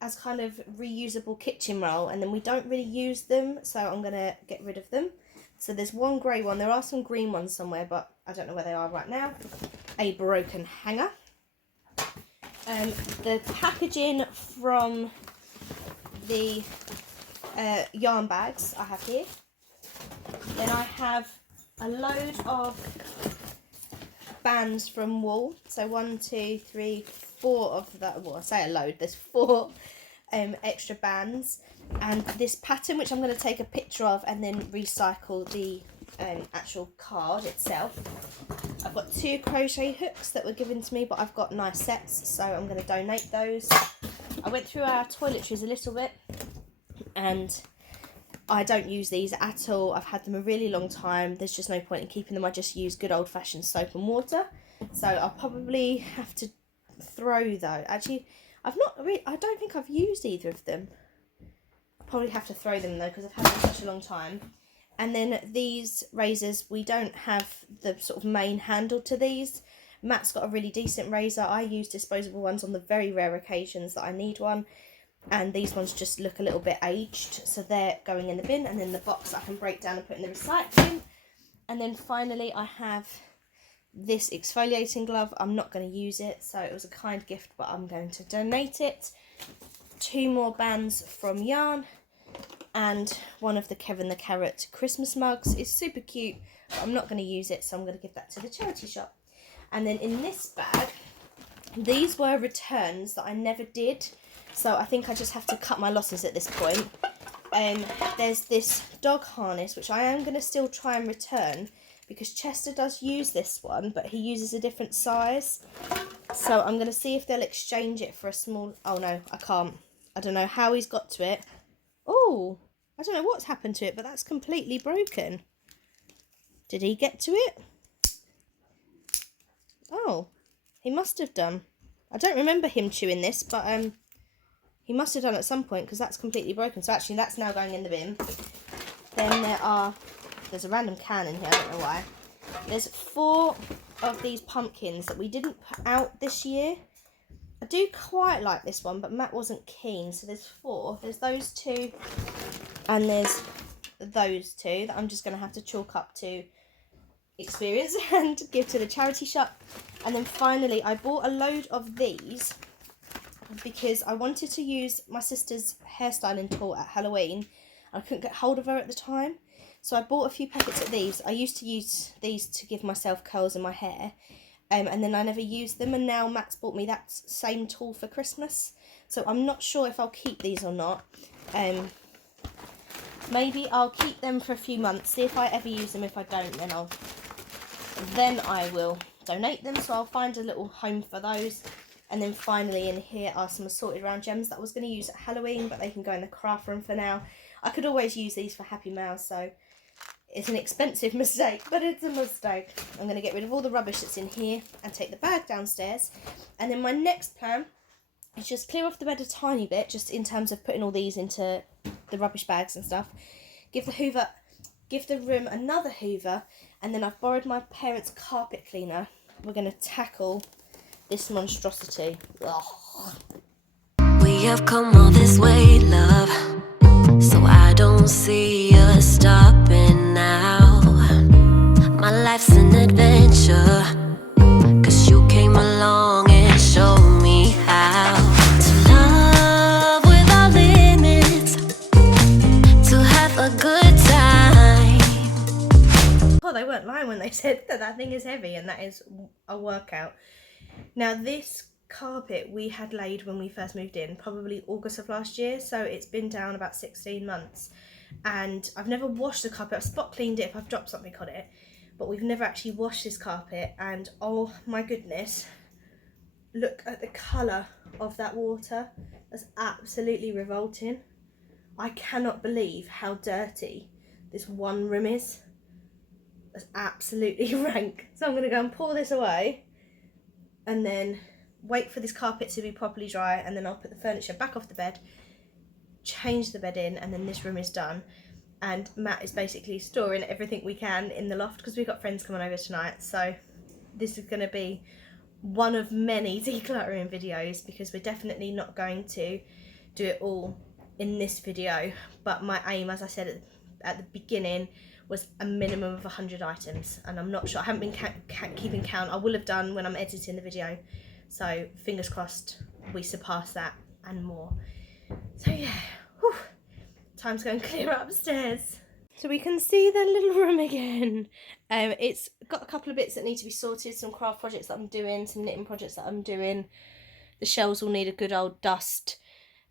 as kind of reusable kitchen roll, and then we don't really use them, so I'm going to get rid of them. So there's one grey one. There are some green ones somewhere, but I don't know where they are right now. A broken hanger. The packaging from the yarn bags I have here. Then I have a load of bands from wool. So 1, 2, 3, 4 of that. Well, I say a load. There's 4 extra bands. And this pattern, which I'm going to take a picture of and then recycle the actual card itself. I've got 2 crochet hooks that were given to me, but I've got nice sets, so I'm going to donate those. I went through our toiletries a little bit, and I don't use these at all. I've had them a really long time. There's just no point in keeping them. I just use good old-fashioned soap and water. So I'll probably have to throw though. Actually, I don't think I've used either of them. Probably have to throw them though because I've had them such a long time. And then these razors, we don't have the sort of main handle to these. Matt's got a really decent razor. I use disposable ones on the very rare occasions that I need one, and these ones just look a little bit aged, so they're going in the bin. And then the box I can break down and put in the recycling. And then finally I have this exfoliating glove. I'm not going to use it, so it was a kind gift, but I'm going to donate it. 2 more bands from yarn, and one of the Kevin the Carrot Christmas mugs. It's super cute, but I'm not going to use it, so I'm going to give that to the charity shop. And then in this bag, these were returns that I never did, so I think I just have to cut my losses at this point. There's this dog harness, which I am going to still try and return, because Chester does use this one, but he uses a different size. So I'm going to see if they'll exchange it for a small... Oh no, I can't. I don't know how he's got to it. Oh, I don't know what's happened to it, but that's completely broken. Did he get to it? Oh, he must have done. I don't remember him chewing this, but he must have done at some point, because that's completely broken. So actually that's now going in the bin. Then there's a random can in here, I don't know why. There's 4 of these pumpkins that we didn't put out this year. I do quite like this one, but Matt wasn't keen, so there's 4. There's those 2, and there's those 2 that I'm just going to have to chalk up to experience and give to the charity shop. And then finally, I bought a load of these because I wanted to use my sister's hairstyling tool at Halloween. I couldn't get hold of her at the time, So I bought a few packets of these. I used to use these to give myself curls in my hair, and then I never used them, and now Matt's bought me that same tool for Christmas. So I'm not sure if I'll keep these or not. Maybe I'll keep them for a few months, see if I ever use them. If I don't, then I will donate them. So I'll find a little home for those. And then finally in here are some assorted round gems that I was going to use at Halloween, but they can go in the craft room for now. I could always use these for Happy Mail, so it's an expensive mistake, but it's a mistake. I'm going to get rid of all the rubbish that's in here and take the bag downstairs. And then my next plan is just clear off the bed a tiny bit, just in terms of putting all these into the rubbish bags and stuff. Give the room another hoover, and then I've borrowed my parents' carpet cleaner. We're going to tackle this monstrosity. Ugh. We have come all this way, love, so I don't see us stopping now. My life's an adventure, 'cause you came along and showed me how to love without limits, to have a good time. Oh, they weren't lying when they said that that thing is heavy, and that is a workout. Now this carpet we had laid when we first moved in, probably August of last year, so it's been down about 16 months, and I've never washed the carpet. I've spot cleaned it if I've dropped something on it, but we've never actually washed this carpet. And oh my goodness, look at the colour of that water. That's absolutely revolting. I cannot believe how dirty this one room is. That's absolutely rank. So I'm going to go and pour this away and then wait for this carpet to be properly dry, and then I'll put the furniture back off the bed, change the bed in, and then this room is done. And Matt is basically storing everything we can in the loft because we've got friends coming over tonight. So this is going to be one of many decluttering videos, because we're definitely not going to do it all in this video. But my aim, as I said at the beginning, was a minimum of 100 items, and I'm not sure, I haven't been keeping count. I will have done when I'm editing the video, so fingers crossed we surpass that and more. So yeah, whew, time to go and clear up upstairs so we can see the little room again. It's got a couple of bits that need to be sorted, some craft projects that I'm doing, some knitting projects that I'm doing. The shelves will need a good old dust,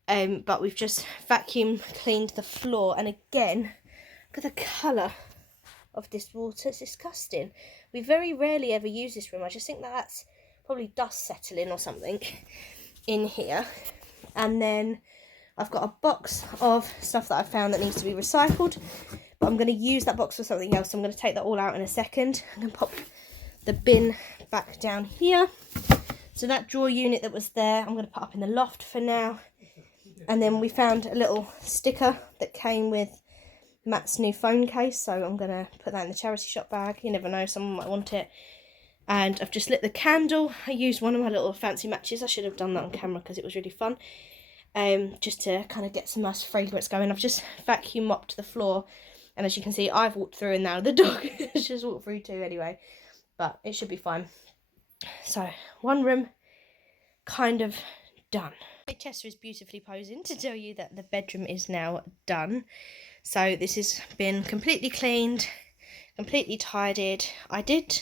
but we've just vacuum cleaned the floor, and again, look at the colour of this water. It's disgusting. We very rarely ever use this room. I just think that that's probably dust settling or something in here. And then I've got a box of stuff that I found that needs to be recycled, but I'm going to use that box for something else, so I'm going to take that all out in a second. I'm going to pop the bin back down here. So that drawer unit that was there, I'm going to put up in the loft for now. And then we found a little sticker that came with Matt's new phone case, so I'm going to put that in the charity shop bag. You never know, someone might want it. And I've just lit the candle. I used one of my little fancy matches. I should have done that on camera because it was really fun. Just to kind of get some nice fragrance going. I've just vacuum mopped the floor, and as you can see, I've walked through, and now the dog has just walked through too anyway. But it should be fine. So, one room kind of done. Tessa is beautifully posing to tell you that the bedroom is now done. So this has been completely cleaned, completely tidied. I did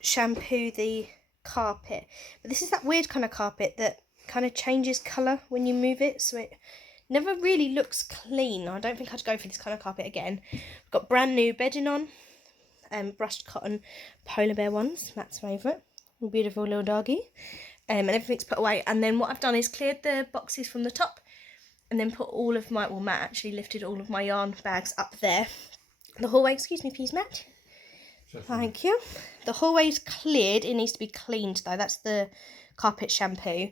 shampoo the carpet, but this is that weird kind of carpet that kind of changes colour when you move it, so it never really looks clean. I don't think I'd go for this kind of carpet again. I've got brand new bedding on, brushed cotton polar bear ones, Matt's favourite, beautiful little doggy, and everything's put away. And then what I've done is cleared the boxes from the top, and then put all of my, well, Matt actually lifted all of my yarn bags up there. The hallway, excuse me please, Matt. Thank you. The hallway's cleared. It needs to be cleaned though. That's the carpet shampoo.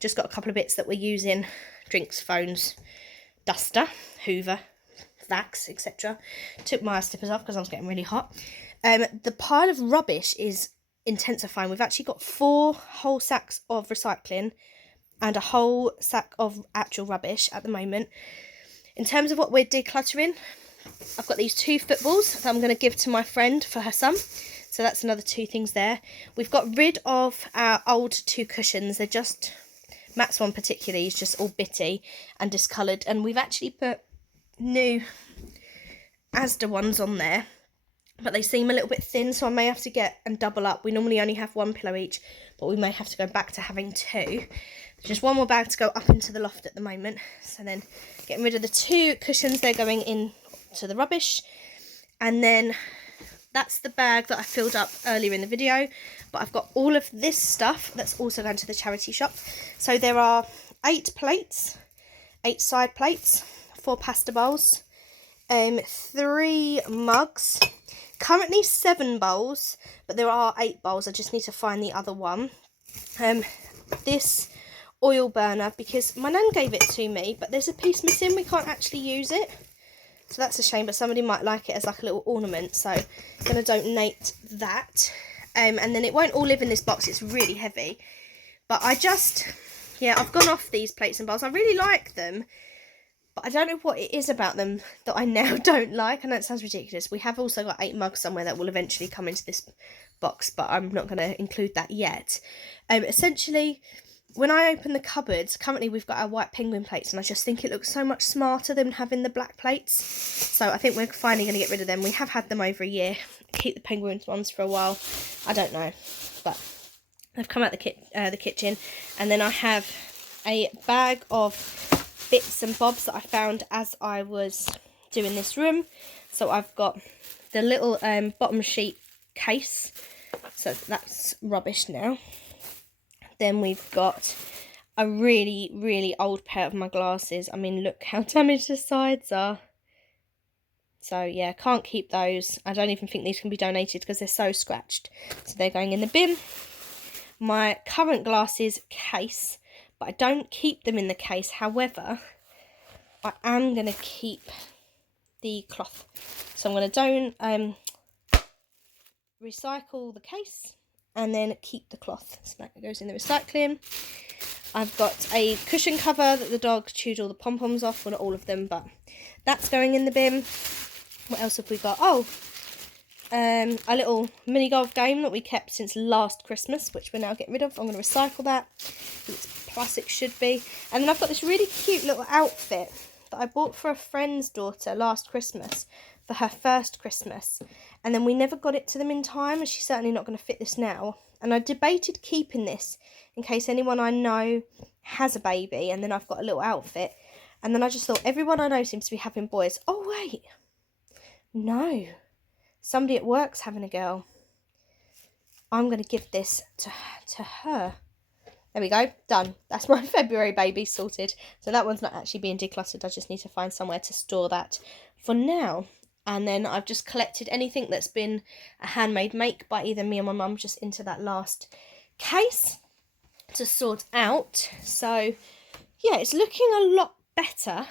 Just got a couple of bits that we're using. Drinks, phones, duster, hoover, vax, etc. Took my slippers off because I was getting really hot. The pile of rubbish is intensifying. We've actually got 4 whole sacks of recycling and a whole sack of actual rubbish at the moment. In terms of what we're decluttering, I've got these 2 footballs that I'm going to give to my friend for her son. So that's another 2 things there. We've got rid of our old 2 cushions. They're just, Matt's one particularly is just all bitty and discoloured. And we've actually put new Asda ones on there, but they seem a little bit thin, so I may have to get and double up. We normally only have one pillow each, but we may have to go back to having two. Just one more bag to go up into the loft at the moment. So then getting rid of the 2 cushions, they're going in to the rubbish. And then that's the bag that I filled up earlier in the video, but I've got all of this stuff that's also going to the charity shop. So there are 8 plates, 8 side plates, 4 pasta bowls, 3 mugs, currently 7 bowls, but there are 8 bowls. I just need to find the other one. This oil burner, because my nan gave it to me, but there's a piece missing, we can't actually use it, so that's a shame, but somebody might like it as like a little ornament, so I'm going to donate that. And then it won't all live in this box, it's really heavy, but I've gone off these plates and bowls. I really like them, but I don't know what it is about them that I now don't like. I know it sounds ridiculous. We have also got 8 mugs somewhere that will eventually come into this box, but I'm not going to include that yet. Essentially, when I open the cupboards, currently we've got our white penguin plates, and I just think it looks so much smarter than having the black plates. So I think we're finally going to get rid of them. We have had them over a year. Keep the penguin ones for a while. I don't know, but they've come out the kitchen. And then I have a bag of bits and bobs that I found as I was doing this room. So I've got the little bottom sheet case. So that's rubbish now. Then we've got a really, really old pair of my glasses. I mean, look how damaged the sides are. So, yeah, can't keep those. I don't even think these can be donated because they're so scratched. So they're going in the bin. My current glasses case, but I don't keep them in the case. However, I am going to keep the cloth. So I'm going to recycle the case and then keep the cloth. So that goes in the recycling. I've got a cushion cover that the dog chewed all the pom-poms off. Well, not all of them, but that's going in the bin. What else have we got? Oh, a little mini golf game that we kept since last Christmas, which we're now getting rid of. I'm going to recycle that. It's plastic, should be. And then I've got this really cute little outfit that I bought for a friend's daughter last Christmas, for her first Christmas, and then we never got it to them in time, and she's certainly not going to fit this now. And I debated keeping this in case anyone I know has a baby, and then I've got a little outfit. And then I just thought, everyone I know seems to be having boys. Oh wait, no, somebody at work's having a girl. I'm going to give this to her. There we go, done. That's my February baby sorted. So that one's not actually being decluttered. I just need to find somewhere to store that for now. And then I've just collected anything that's been a handmade make by either me or my mum just into that last case to sort out. So yeah, it's looking a lot better,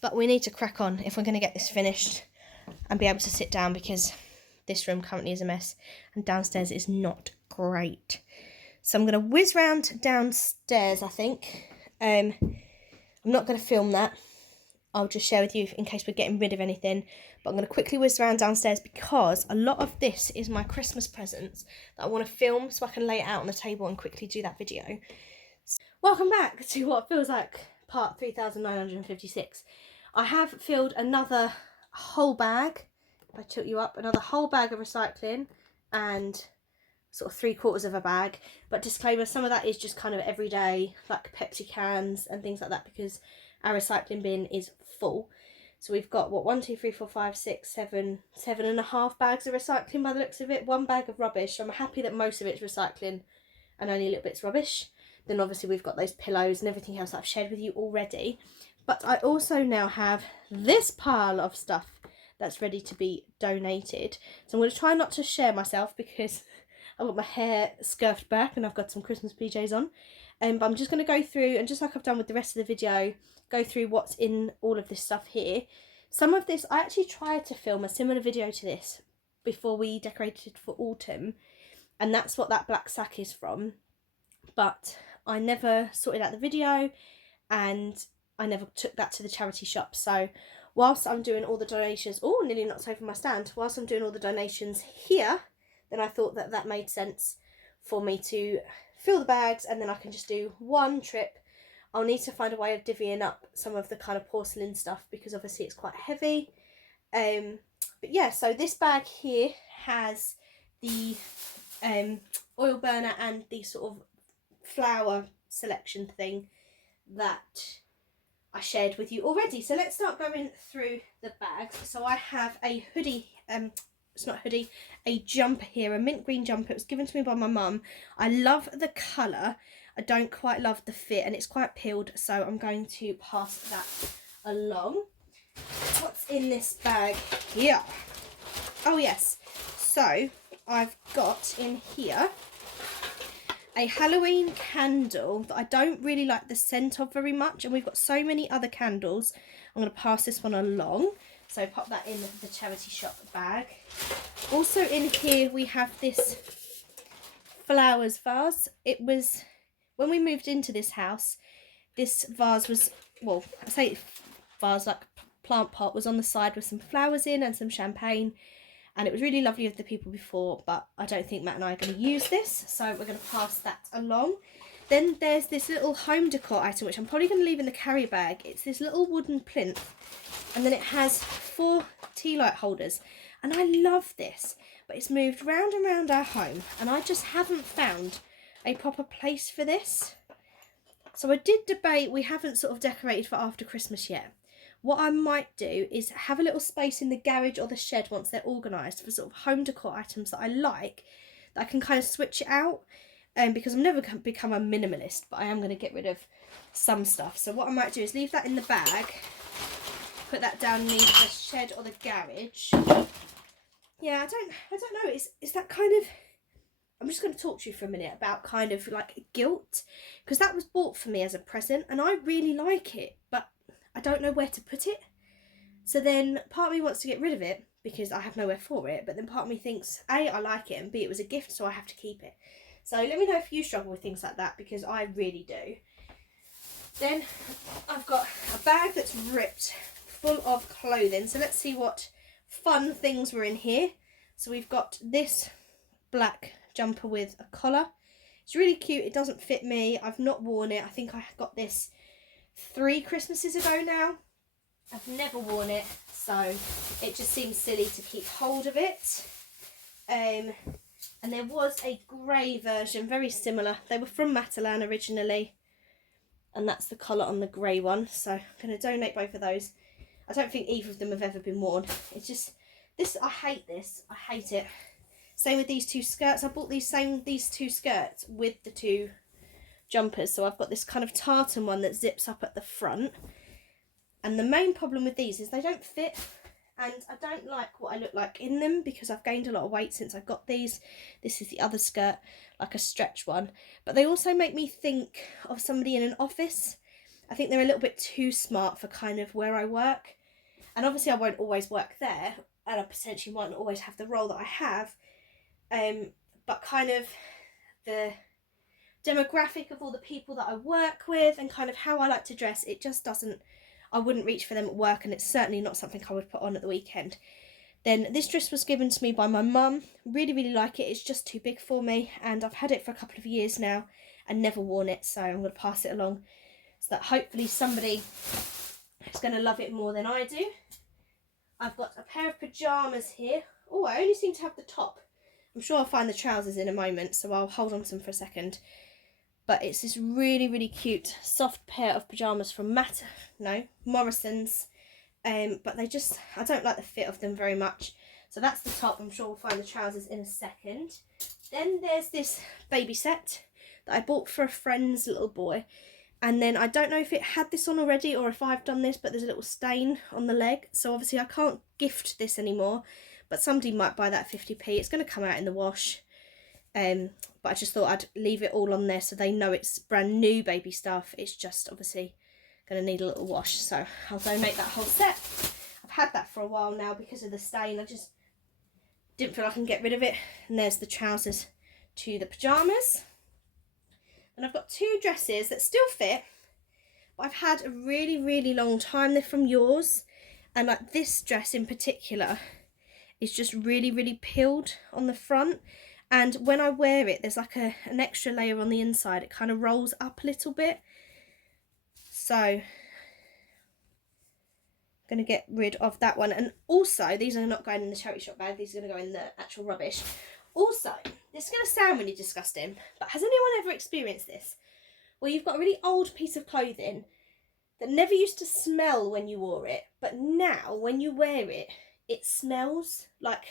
but we need to crack on if we're going to get this finished and be able to sit down, because this room currently is a mess and downstairs is not great. So I'm going to whiz round downstairs, I think. I'm not going to film that. I'll just share with you in case we're getting rid of anything. But I'm going to quickly whiz around downstairs because a lot of this is my Christmas presents that I want to film so I can lay it out on the table and quickly do that video. So, welcome back to what feels like part 3956. I have filled another whole bag, if I tilt you up, another whole bag of recycling and sort of 3/4 of a bag. But disclaimer, some of that is just kind of everyday, like Pepsi cans and things like that, because our recycling bin is full. So we've got, what, 1, 2, 3, 4, 5, 6, 7, 7.5 bags of recycling by the looks of it. 1 bag of rubbish. So I'm happy that most of it's recycling and only a little bit's rubbish. Then obviously we've got those pillows and everything else that I've shared with you already. But I also now have this pile of stuff that's ready to be donated. So I'm going to try not to share myself because I've got my hair scarfed back and I've got some Christmas PJs on. But I'm just going to go through, and just like I've done with the rest of the video, go through what's in all of this stuff here. Some of this, I actually tried to film a similar video to this before we decorated for autumn. And that's what that black sack is from. But I never sorted out the video and I never took that to the charity shop. So whilst I'm doing all the donations, oh, nearly knocked over my stand. Whilst I'm doing all the donations here, then I thought that that made sense for me to fill the bags, and then I can just do one trip. I'll need to find a way of divvying up some of the kind of porcelain stuff because obviously it's quite heavy, But yeah, so this bag here has the oil burner and the sort of flower selection thing that I shared with you already. So let's start going through the bags. So I have a hoodie, it's not a hoodie, a jumper here, a mint green jumper. It was given to me by my mum. I love the colour. I don't quite love the fit and it's quite peeled, so I'm going to pass that along. What's in this bag here? Oh yes, so I've got in here a Halloween candle that I don't really like the scent of very much, and we've got so many other candles. I'm going to pass this one along, so pop that in the charity shop bag. Also in here we have this flowers vase. It was, when we moved into this house, this vase was, well, I say vase, like plant pot, was on the side with some flowers in and some champagne. And it was really lovely of the people before, but I don't think Matt and I are going to use this, so we're going to pass that along. Then there's this little home decor item, which I'm probably going to leave in the carry bag. It's this little wooden plinth, and then it has 4 tea light holders. And I love this, but it's moved round and round our home, and I just haven't found a proper place for this. So I did debate, we haven't sort of decorated for after Christmas yet. What I might do is have a little space in the garage or the shed once they're organised for sort of home decor items that I like, that I can kind of switch it out, because I'm never going to become a minimalist, but I am going to get rid of some stuff. So what I might do is leave that in the bag, put that down in the shed or the garage. Yeah, I don't know, it's that kind of, I'm just going to talk to you for a minute about kind of like guilt, because that was bought for me as a present and I really like it, but I don't know where to put it. So then part of me wants to get rid of it because I have nowhere for it, but then part of me thinks A, I like it, and B, it was a gift, so I have to keep it. So let me know if you struggle with things like that, because I really do. Then I've got a bag that's ripped full of clothing. So let's see what fun things were in here. So we've got this black jumper with a collar. It's really cute. It doesn't fit me. I've not worn it. I think I got this 3 Christmases ago now. I've never worn it, so it just seems silly to keep hold of it. And there was a grey version, very similar. They were from Matalan originally, and that's the collar on the grey one. So I'm going to donate both of those. I don't think either of them have ever been worn. It's just this. I hate this. I hate it. Same with these 2 skirts. I bought these 2 skirts with the 2 jumpers. So I've got this kind of tartan one that zips up at the front, and the main problem with these is they don't fit, and I don't like what I look like in them because I've gained a lot of weight since I got these. This is the other skirt, like a stretch one, but they also make me think of somebody in an office. I think they're a little bit too smart for kind of where I work, and obviously I won't always work there, and I potentially might not always have the role that I have, but kind of the demographic of all the people that I work with and kind of how I like to dress, it just doesn't, I wouldn't reach for them at work, and it's certainly not something I would put on at the weekend. Then this dress was given to me by my mum. Really, really like it. It's just too big for me, and I've had it for a couple of years now and never worn it, so I'm going to pass it along so that hopefully somebody is going to love it more than I do. I've got a pair of pyjamas here. Oh, I only seem to have the top. I'm sure I'll find the trousers in a moment, so I'll hold on to them for a second. But it's this really, really cute, soft pair of pyjamas from Morrison's. But they just, I don't like the fit of them very much. So that's the top. I'm sure we'll find the trousers in a second. Then there's this baby set that I bought for a friend's little boy. And then I don't know if it had this on already or if I've done this, but there's a little stain on the leg. So obviously I can't gift this anymore, but somebody might buy that 50p. It's going to come out in the wash. But I just thought I'd leave it all on there so they know it's brand new baby stuff. It's just obviously going to need a little wash, so I'll donate that whole set. I've had that for a while now because of the stain. I just didn't feel I can get rid of it. And there's the trousers to the pyjamas. And I've got 2 dresses that still fit, but I've had a really, really long time. They're from yours, and like this dress in particular is just really, really peeled on the front. And when I wear it, there's like an extra layer on the inside. It kind of rolls up a little bit. So going to get rid of that one. And also, these are not going in the charity shop bag. These are going to go in the actual rubbish. Also, this is going to sound really disgusting, but has anyone ever experienced this? Where you've got a really old piece of clothing that never used to smell when you wore it, but now when you wear it, it smells like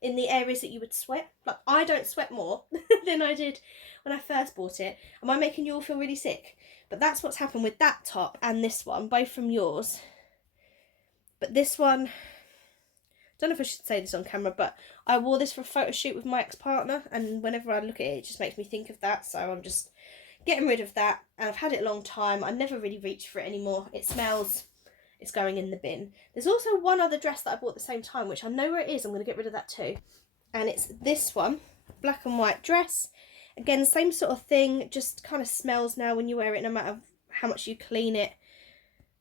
in the areas that you would sweat. Like, I don't sweat more than I did when I first bought it. Am I making you all feel really sick? But that's what's happened with that top and this one, both from yours. But this one, I don't know if I should say this on camera, but I wore this for a photo shoot with my ex-partner, and whenever I look at it, it just makes me think of that. So I'm just getting rid of that, and I've had it a long time. I never really reach for it anymore. It smells. It's going in the bin. There's also one other dress that I bought at the same time, which I know where it is. I'm going to get rid of that too. And it's this one, black and white dress. Again, same sort of thing, just kind of smells now when you wear it, no matter how much you clean it.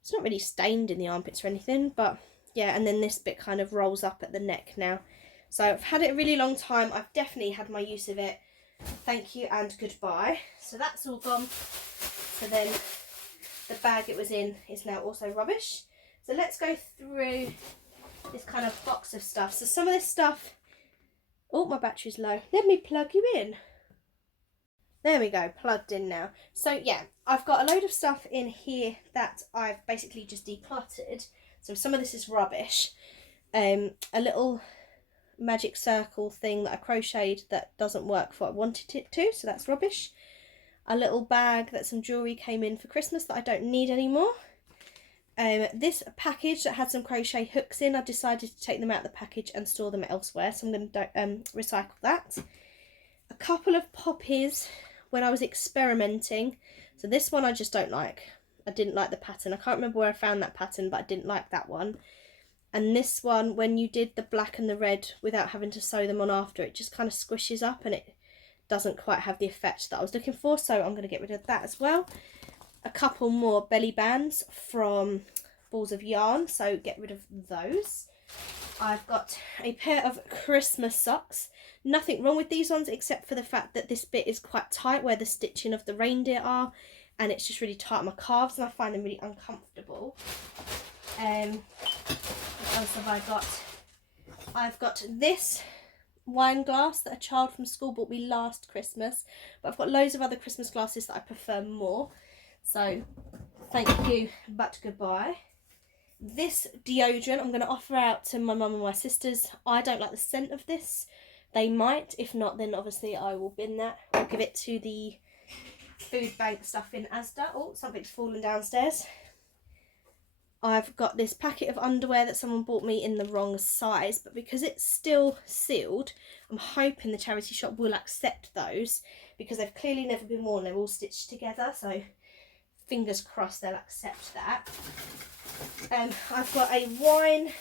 It's not really stained in the armpits or anything, but yeah, and then this bit kind of rolls up at the neck now. So I've had it a really long time. I've definitely had my use of it. Thank you and goodbye. So that's all gone. So then the bag it was in is now also rubbish. So let's go through this kind of box of stuff. So some of this stuff, oh, my battery's low. Let me plug you in. There we go, plugged in now. So yeah, I've got a load of stuff in here that I've basically just decluttered. So some of this is rubbish. A little magic circle thing that I crocheted that doesn't work for what I wanted it to, so that's rubbish. A little bag that some jewellery came in for Christmas that I don't need anymore. This package that had some crochet hooks in, I decided to take them out of the package and store them elsewhere, so I'm going to recycle that. A couple of poppies when I was experimenting. So this one I just don't like. I didn't like the pattern. I can't remember where I found that pattern, but I didn't like that one. And this one, when you did the black and the red without having to sew them on after, it just kind of squishes up and it doesn't quite have the effect that I was looking for. So I'm going to get rid of that as well. A couple more belly bands from balls of yarn, so get rid of those. I've got a pair of Christmas socks. Nothing wrong with these ones except for the fact that this bit is quite tight where the stitching of the reindeer are, and it's just really tight on my calves and I find them really uncomfortable. What else have I got? I've got this wine glass that a child from school bought me last Christmas, but I've got loads of other Christmas glasses that I prefer more, so thank you but goodbye. This deodorant I'm going to offer out to my mum and my sisters. I don't like the scent of this. They might. If not, then obviously I will bin that. I'll give it to the food bank stuff in Asda. Oh, something's fallen downstairs. I've got this packet of underwear that someone bought me in the wrong size, but because it's still sealed, I'm hoping the charity shop will accept those because they've clearly never been worn. They're all stitched together, so fingers crossed they'll accept that. I've got a wine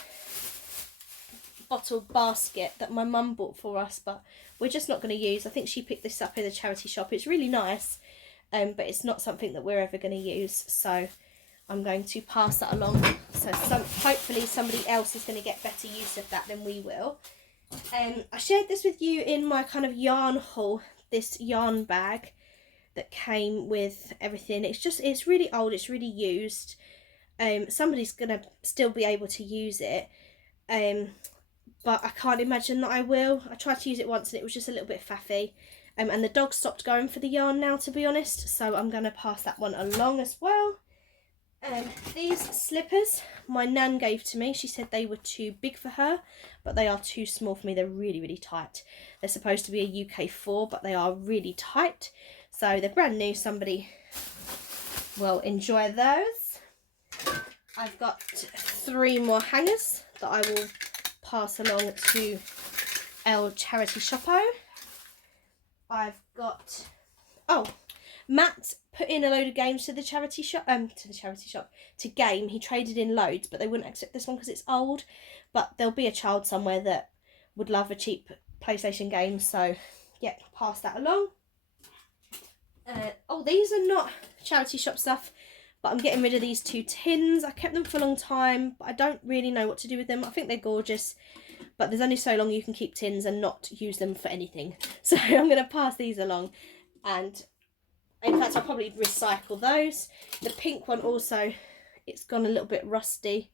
bottle basket that my mum bought for us, but we're just not going to use. I think she picked this up in the charity shop. It's really nice, but it's not something that we're ever going to use, so I'm going to pass that along. So hopefully somebody else is going to get better use of that than we will. I shared this with you in my kind of yarn haul, this yarn bag that came with everything. It's really old, it's really used. Somebody's going to still be able to use it, but I can't imagine that I will. I tried to use it once and it was just a little bit faffy, and the dog stopped going for the yarn now, to be honest, so I'm going to pass that one along as well. These slippers my nan gave to me. She said they were too big for her, but they are too small for me. They're really, really tight. They're supposed to be a UK 4, but they are really tight, so they're brand new. Somebody will enjoy those. I've got 3 more hangers that I will pass along to El Charity Shoppo. I've got, Matt put in a load of games to the charity shop, to game. He traded in loads, but they wouldn't accept this one because it's old. But there'll be a child somewhere that would love a cheap PlayStation game, so yeah, pass that along. These are not charity shop stuff, but I'm getting rid of these 2 tins. I kept them for a long time, but I don't really know what to do with them. I think they're gorgeous, but there's only so long you can keep tins and not use them for anything. So I'm going to pass these along, and in fact I'll probably recycle those. The pink one also, it's gone a little bit rusty.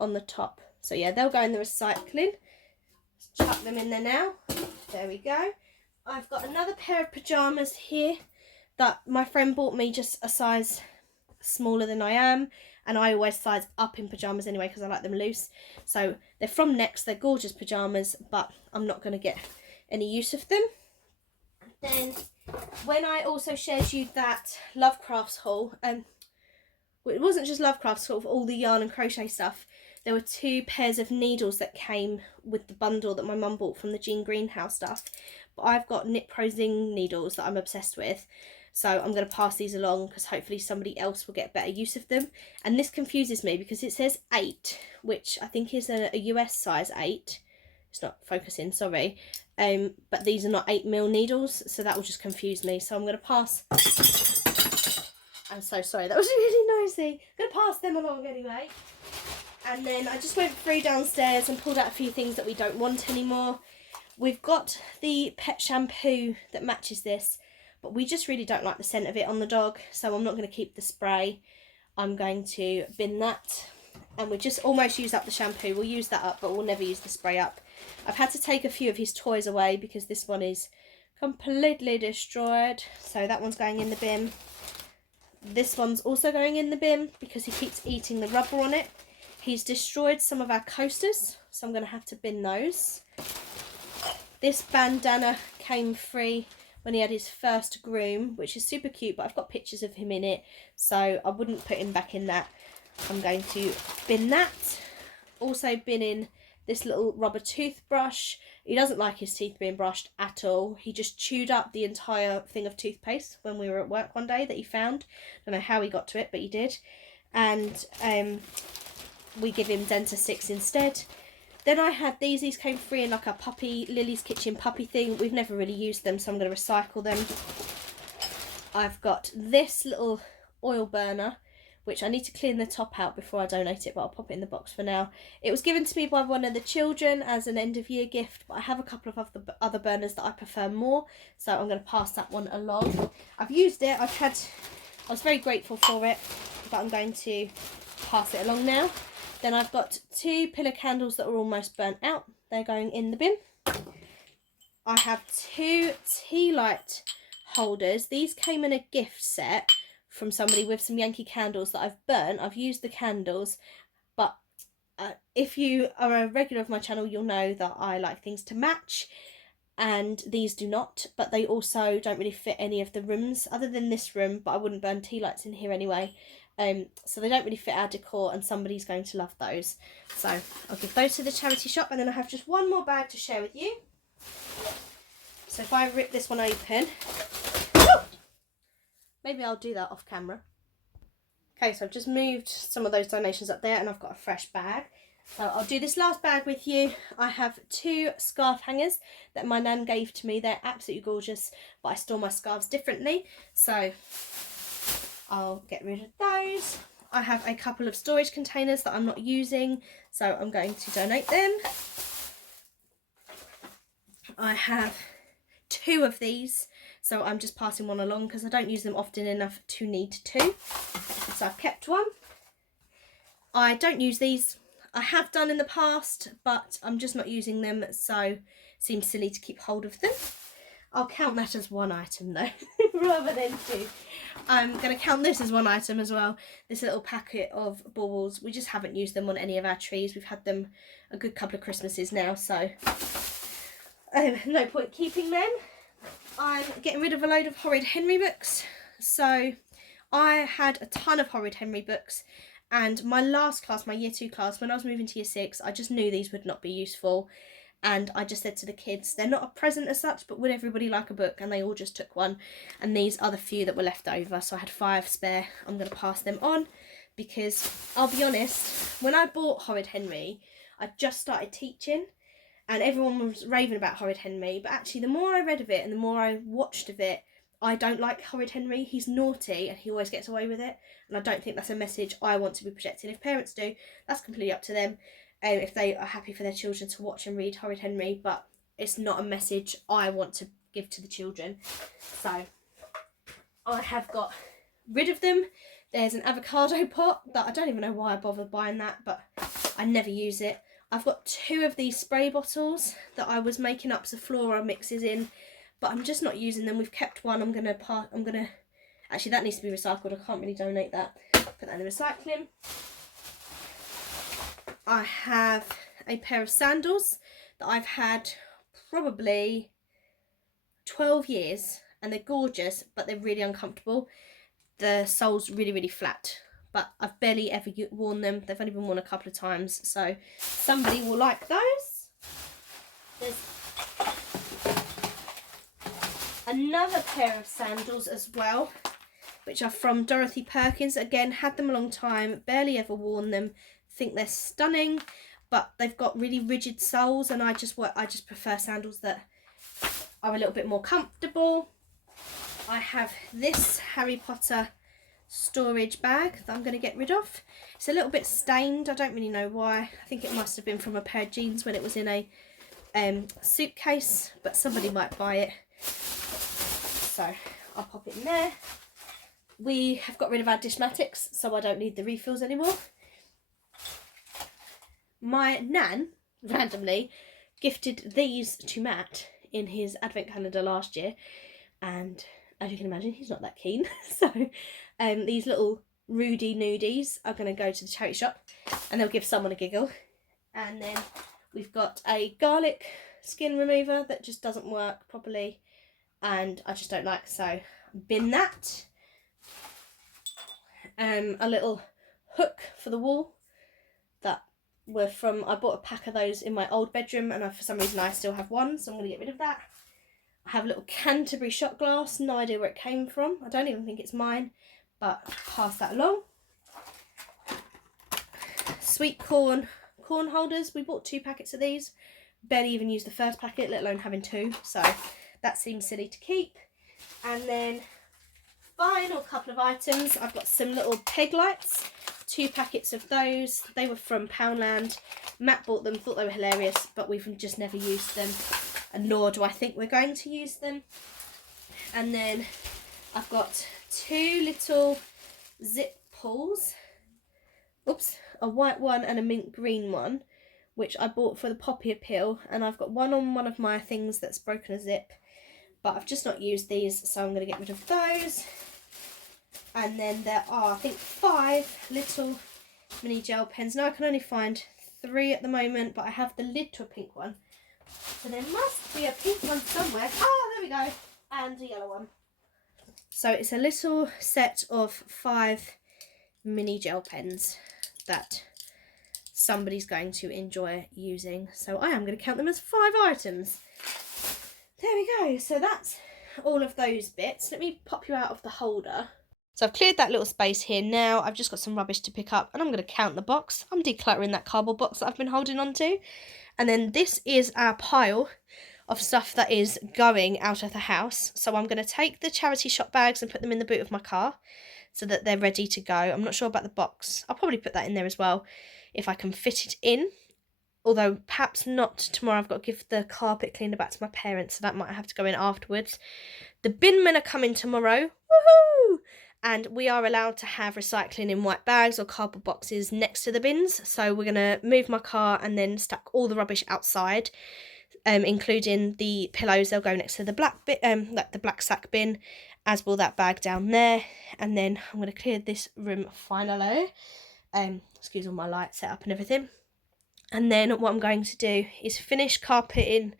on the top. So yeah, they'll go in the recycling. Chuck them in there now. There we go. I've got another pair of pyjamas here that my friend bought me, just a size smaller than I am, and I always size up in pyjamas anyway because I like them loose. So they're from Next. They're gorgeous pyjamas, but I'm not going to get any use of them. Then when I also shared you that Lovecrafts haul, well, it wasn't just Lovecrafts, sort of all the yarn and crochet stuff. There were 2 pairs of needles that came with the bundle that my mum bought from the Jean Greenhouse stuff. But I've got Knit Pro Zing needles that I'm obsessed with. So I'm going to pass these along because hopefully somebody else will get better use of them. And this confuses me because it says 8, which I think is a US size 8. It's not focusing, sorry. But these are not 8mm needles, so that will just confuse me. So I'm going to pass... I'm so sorry, that was really noisy. I'm going to pass them along anyway. And then I just went through downstairs and pulled out a few things that we don't want anymore. We've got the pet shampoo that matches this, but we just really don't like the scent of it on the dog, so I'm not going to keep the spray. I'm going to bin that. And we just almost used up the shampoo. We'll use that up, but we'll never use the spray up. I've had to take a few of his toys away because this one is completely destroyed. So that one's going in the bin. This one's also going in the bin because he keeps eating the rubber on it. He's destroyed some of our coasters, so I'm going to have to bin those. This bandana came free when he had his first groom, which is super cute, but I've got pictures of him in it, so I wouldn't put him back in that. I'm going to bin that. Also binning this little rubber toothbrush. He doesn't like his teeth being brushed at all. He just chewed up the entire thing of toothpaste when we were at work one day that he found. Don't know how he got to it, but he did. And we give him Denta 6 instead. Then I had these came free in like a puppy, Lily's Kitchen puppy thing. We've never really used them, so I'm going to recycle them. I've got this little oil burner, which I need to clean the top out before I donate it, but I'll pop it in the box for now. It was given to me by one of the children as an end of year gift, but I have a couple of other burners that I prefer more, so I'm going to pass that one along. I've used it, I was very grateful for it, but I'm going to pass it along now. Then I've got 2 pillar candles that are almost burnt out. They're going in the bin. I have 2 tea light holders. These came in a gift set from somebody with some Yankee candles that I've burnt. I've used the candles, but if you are a regular of my channel, you'll know that I like things to match, and these do not, but they also don't really fit any of the rooms other than this room, but I wouldn't burn tea lights in here anyway. So they don't really fit our decor, and somebody's going to love those. So I'll give those to the charity shop, and then I have just one more bag to share with you. So if I rip this one open, maybe I'll do that off camera. Okay, so I've just moved some of those donations up there, and I've got a fresh bag. So I'll do this last bag with you. I have 2 scarf hangers that my nan gave to me. They're absolutely gorgeous, but I store my scarves differently, so I'll get rid of those. I have a couple of storage containers that I'm not using, so I'm going to donate them. I have 2 of these, so I'm just passing one along because I don't use them often enough to need to. So I've kept one. I don't use these. I have done in the past, but I'm just not using them, so it seems silly to keep hold of them. I'll count that as one item though, rather than 2. I'm going to count this as one item as well. This little packet of baubles. We just haven't used them on any of our trees. We've had them a good couple of Christmases now, so no point keeping them. I'm getting rid of a load of Horrid Henry books. So I had a ton of Horrid Henry books, and my last class, my year 2 class, when I was moving to year 6, I just knew these would not be useful. And I just said to the kids, they're not a present as such, but would everybody like a book? And they all just took one. And these are the few that were left over. So I had 5 spare. I'm going to pass them on because I'll be honest, when I bought Horrid Henry, I just started teaching and everyone was raving about Horrid Henry. But actually, the more I read of it and the more I watched of it, I don't like Horrid Henry. He's naughty and he always gets away with it. And I don't think that's a message I want to be projecting. If parents do, that's completely up to them. If they are happy for their children to watch and read Horrid Henry, but it's not a message I want to give to the children. So I have got rid of them. There's an avocado pot that I don't even know why I bothered buying that, but I never use it. I've got 2 of these spray bottles that I was making up Zoflora mixes in, but I'm just not using them. We've kept one. Actually, that needs to be recycled. I can't really donate that. Put that in the recycling. I have a pair of sandals that I've had probably 12 years, and they're gorgeous, but they're really uncomfortable. The sole's really, really flat, but I've barely ever worn them. They've only been worn a couple of times, so somebody will like those. There's another pair of sandals as well, which are from Dorothy Perkins. Again, had them a long time, barely ever worn them. Think they're stunning, but they've got really rigid soles, and I just prefer sandals that are a little bit more comfortable. I have this Harry Potter storage bag that I'm going to get rid of. It's a little bit stained. I don't really know why. I think it must have been from a pair of jeans when it was in a suitcase, but somebody might buy it, so I'll pop it in there. We have got rid of our Dishmatics, so I don't need the refills anymore. My nan randomly gifted these to Matt in his advent calendar last year, and as you can imagine, he's not that keen. So these little Rudy Nudies are going to go to the charity shop, and they'll give someone a giggle. And then we've got a garlic skin remover that just doesn't work properly, and I just don't like, so bin that. A little hook for the wall that were from, I bought a pack of those in my old bedroom, and for some reason I still have one, so I'm going to get rid of that. I have a little Canterbury shot glass, no idea where it came from. I don't even think it's mine, but pass that along. Sweet corn holders. We bought 2 packets of these. Barely even used the first packet, let alone having 2. So that seems silly to keep. And then final couple of items. I've got some little peg lights. 2 packets of those. They were from Poundland. Matt bought them, thought they were hilarious, but we've just never used them, and nor do I think we're going to use them. And then I've got 2 little zip pulls. Oops, a white one and a mint green one, which I bought for the poppy appeal, and I've got one on one of my things that's broken a zip, but I've just not used these, so I'm going to get rid of those. And then there are, I think, 5 little mini gel pens. Now I can only find 3 at the moment, but I have the lid to a pink one, so there must be a pink one somewhere. Oh, there we go, and a yellow one. So it's a little set of 5 mini gel pens that somebody's going to enjoy using, so I am going to count them as 5 items. There we go. So that's all of those bits. Let me pop you out of the holder. So I've cleared that little space here. Now I've just got some rubbish to pick up, and I'm going to count the box. I'm decluttering that cardboard box that I've been holding on to. And then this is our pile of stuff that is going out of the house. So I'm going to take the charity shop bags and put them in the boot of my car so that they're ready to go. I'm not sure about the box. I'll probably put that in there as well if I can fit it in. Although perhaps not tomorrow. I've got to give the carpet cleaner back to my parents, so that might have to go in afterwards. The bin men are coming tomorrow. Woohoo! And we are allowed to have recycling in white bags or cardboard boxes next to the bins. So we're going to move my car and then stack all the rubbish outside, including the pillows. They'll go next to the black like the black sack bin, as will that bag down there. And then I'm going to clear this room finally. Excuse all my light setup and everything. And then what I'm going to do is finish carpet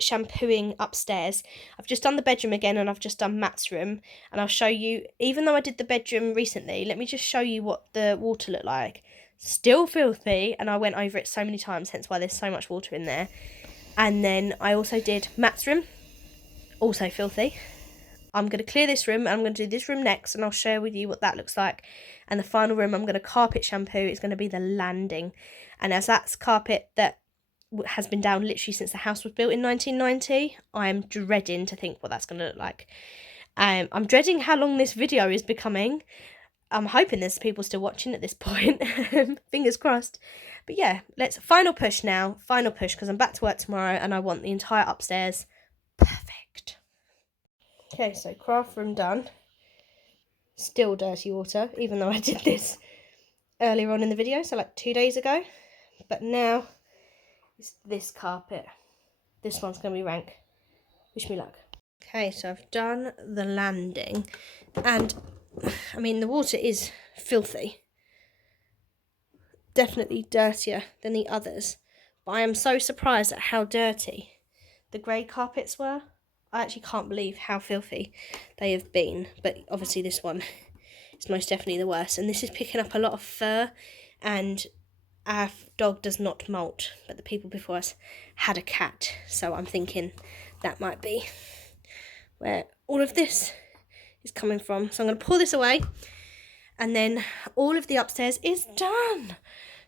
shampooing upstairs. I've just done the bedroom again, and I've just done Matt's room, and I'll show you, even though I did the bedroom recently, let me just show you what the water looked like. Still filthy, and I went over it so many times, hence why there's so much water in there. And then I also did Matt's room, also filthy. I'm going to clear this room, and I'm going to do this room next, and I'll share with you what that looks like. And the final room I'm going to carpet shampoo is going to be the landing. And as that's carpet that has been down literally since the house was built in 1990, I'm dreading to think what that's going to look like. I'm dreading how long this video is becoming. I'm hoping there's people still watching at this point. Fingers crossed. But yeah, let's final push now. Final push, because I'm back to work tomorrow and I want the entire upstairs perfect. Okay, so craft room done. Still dirty water, even though I did this earlier on in the video, so like 2 days ago. But now it's this carpet. This one's going to be rank. Wish me luck. Okay, so I've done the landing, and I mean the water is filthy. Definitely dirtier than the others, but I am so surprised at how dirty the grey carpets were. I actually can't believe how filthy they have been, but obviously this one is most definitely the worst, and this is picking up a lot of fur, and our dog does not molt, but the people before us had a cat, so I'm thinking that might be where all of this is coming from. So I'm going to pour this away, and then all of the upstairs is done.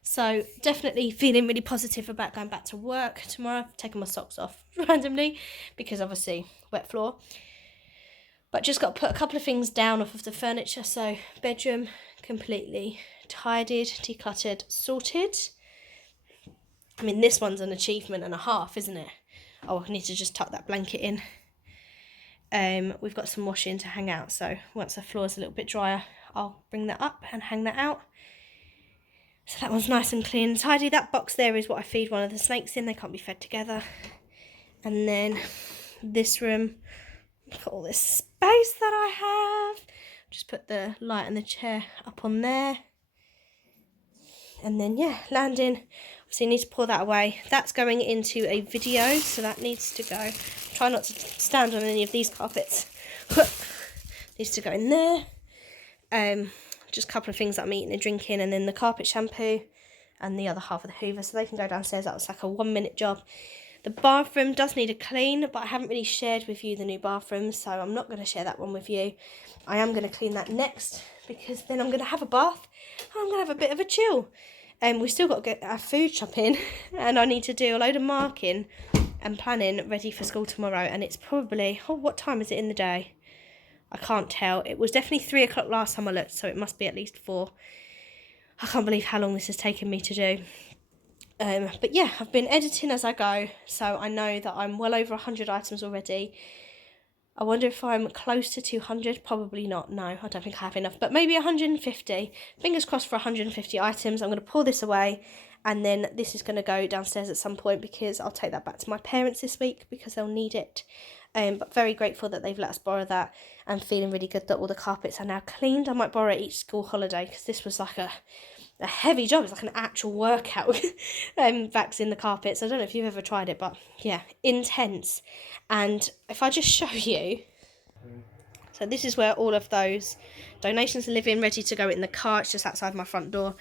So definitely feeling really positive about going back to work tomorrow. I've taken my socks off randomly because obviously wet floor. But just got to put a couple of things down off of the furniture. So bedroom completely tidied, decluttered, sorted. I mean, this one's an achievement and a half, isn't it? Oh, I need to just tuck that blanket in. We've got some washing to hang out, so once the floor's a little bit drier, I'll bring that up and hang that out. So that one's nice and clean and tidy. That box there is what I feed one of the snakes in. They can't be fed together. And then this room, look at all this space that I have. Just put the light and the chair up on there. And then, yeah, landing. Obviously, need to pour that away. That's going into a video, so that needs to go. Try not to stand on any of these carpets. Needs to go in there. Just a couple of things that I'm eating and drinking, and then the carpet shampoo and the other half of the hoover, so they can go downstairs. That was like a 1-minute job. The bathroom does need a clean, but I haven't really shared with you the new bathroom, so I'm not going to share that one with you. I am going to clean that next, because then I'm going to have a bath and I'm going to have a bit of a chill. We've still got to get our food shopping, and I need to do a load of marking and planning ready for school tomorrow. And it's probably, oh, what time is it in the day? I can't tell. It was definitely 3 o'clock last time I looked, so it must be at least 4. I can't believe how long this has taken me to do. But yeah, I've been editing as I go, so I know that I'm well over 100 items already. I wonder if I'm close to 200. Probably not. No, I don't think I have enough, but maybe 150. Fingers crossed for 150 items. I'm going to pour this away, and then this is going to go downstairs at some point, because I'll take that back to my parents this week because they'll need it. But very grateful that they've let us borrow that, and feeling really good that all the carpets are now cleaned. I might borrow it each school holiday, because this was like a heavy job. It's like an actual workout, vaxing the carpets. I don't know if you've ever tried it, but yeah, intense. And if I just show you, so this is where all of those donations are living, ready to go in the car. It's just outside my front door,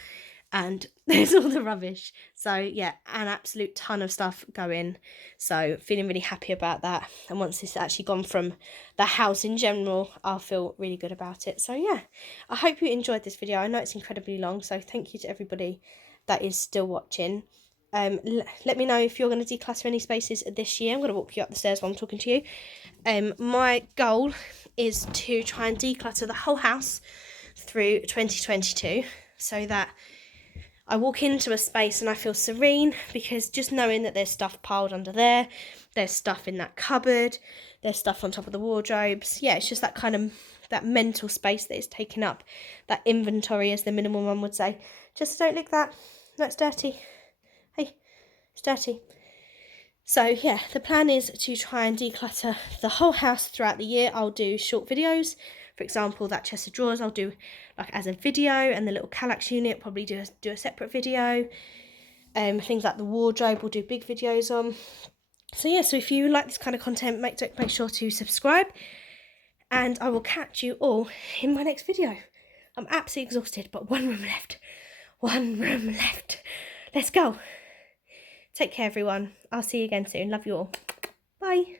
and there's all the rubbish. So yeah, an absolute ton of stuff going. So feeling really happy about that. And once this has actually gone from the house in general, I'll feel really good about it. So yeah, I hope you enjoyed this video. I know it's incredibly long, so thank you to everybody that is still watching. Let me know if you're going to declutter any spaces this year. I'm going to walk you up the stairs while I'm talking to you. My goal is to try and declutter the whole house through 2022, so that I walk into a space and I feel serene, because just knowing that there's stuff piled under there, there's stuff in that cupboard, there's stuff on top of the wardrobes. Yeah, it's just that kind of, that mental space that is taken up, that inventory, as the minimal mum would say. Just don't lick that. No, it's dirty. Hey, it's dirty. So yeah, the plan is to try and declutter the whole house throughout the year. I'll do short videos. For example, that chest of drawers I'll do like as a video, and the little Kallax unit probably do a separate video. Things like the wardrobe we'll do big videos on. So yeah, so if you like this kind of content, make sure to subscribe, and I will catch you all in my next video. I'm absolutely exhausted, but 1 room left. 1 room left. Let's go. Take care, everyone. I'll see you again soon. Love you all. Bye.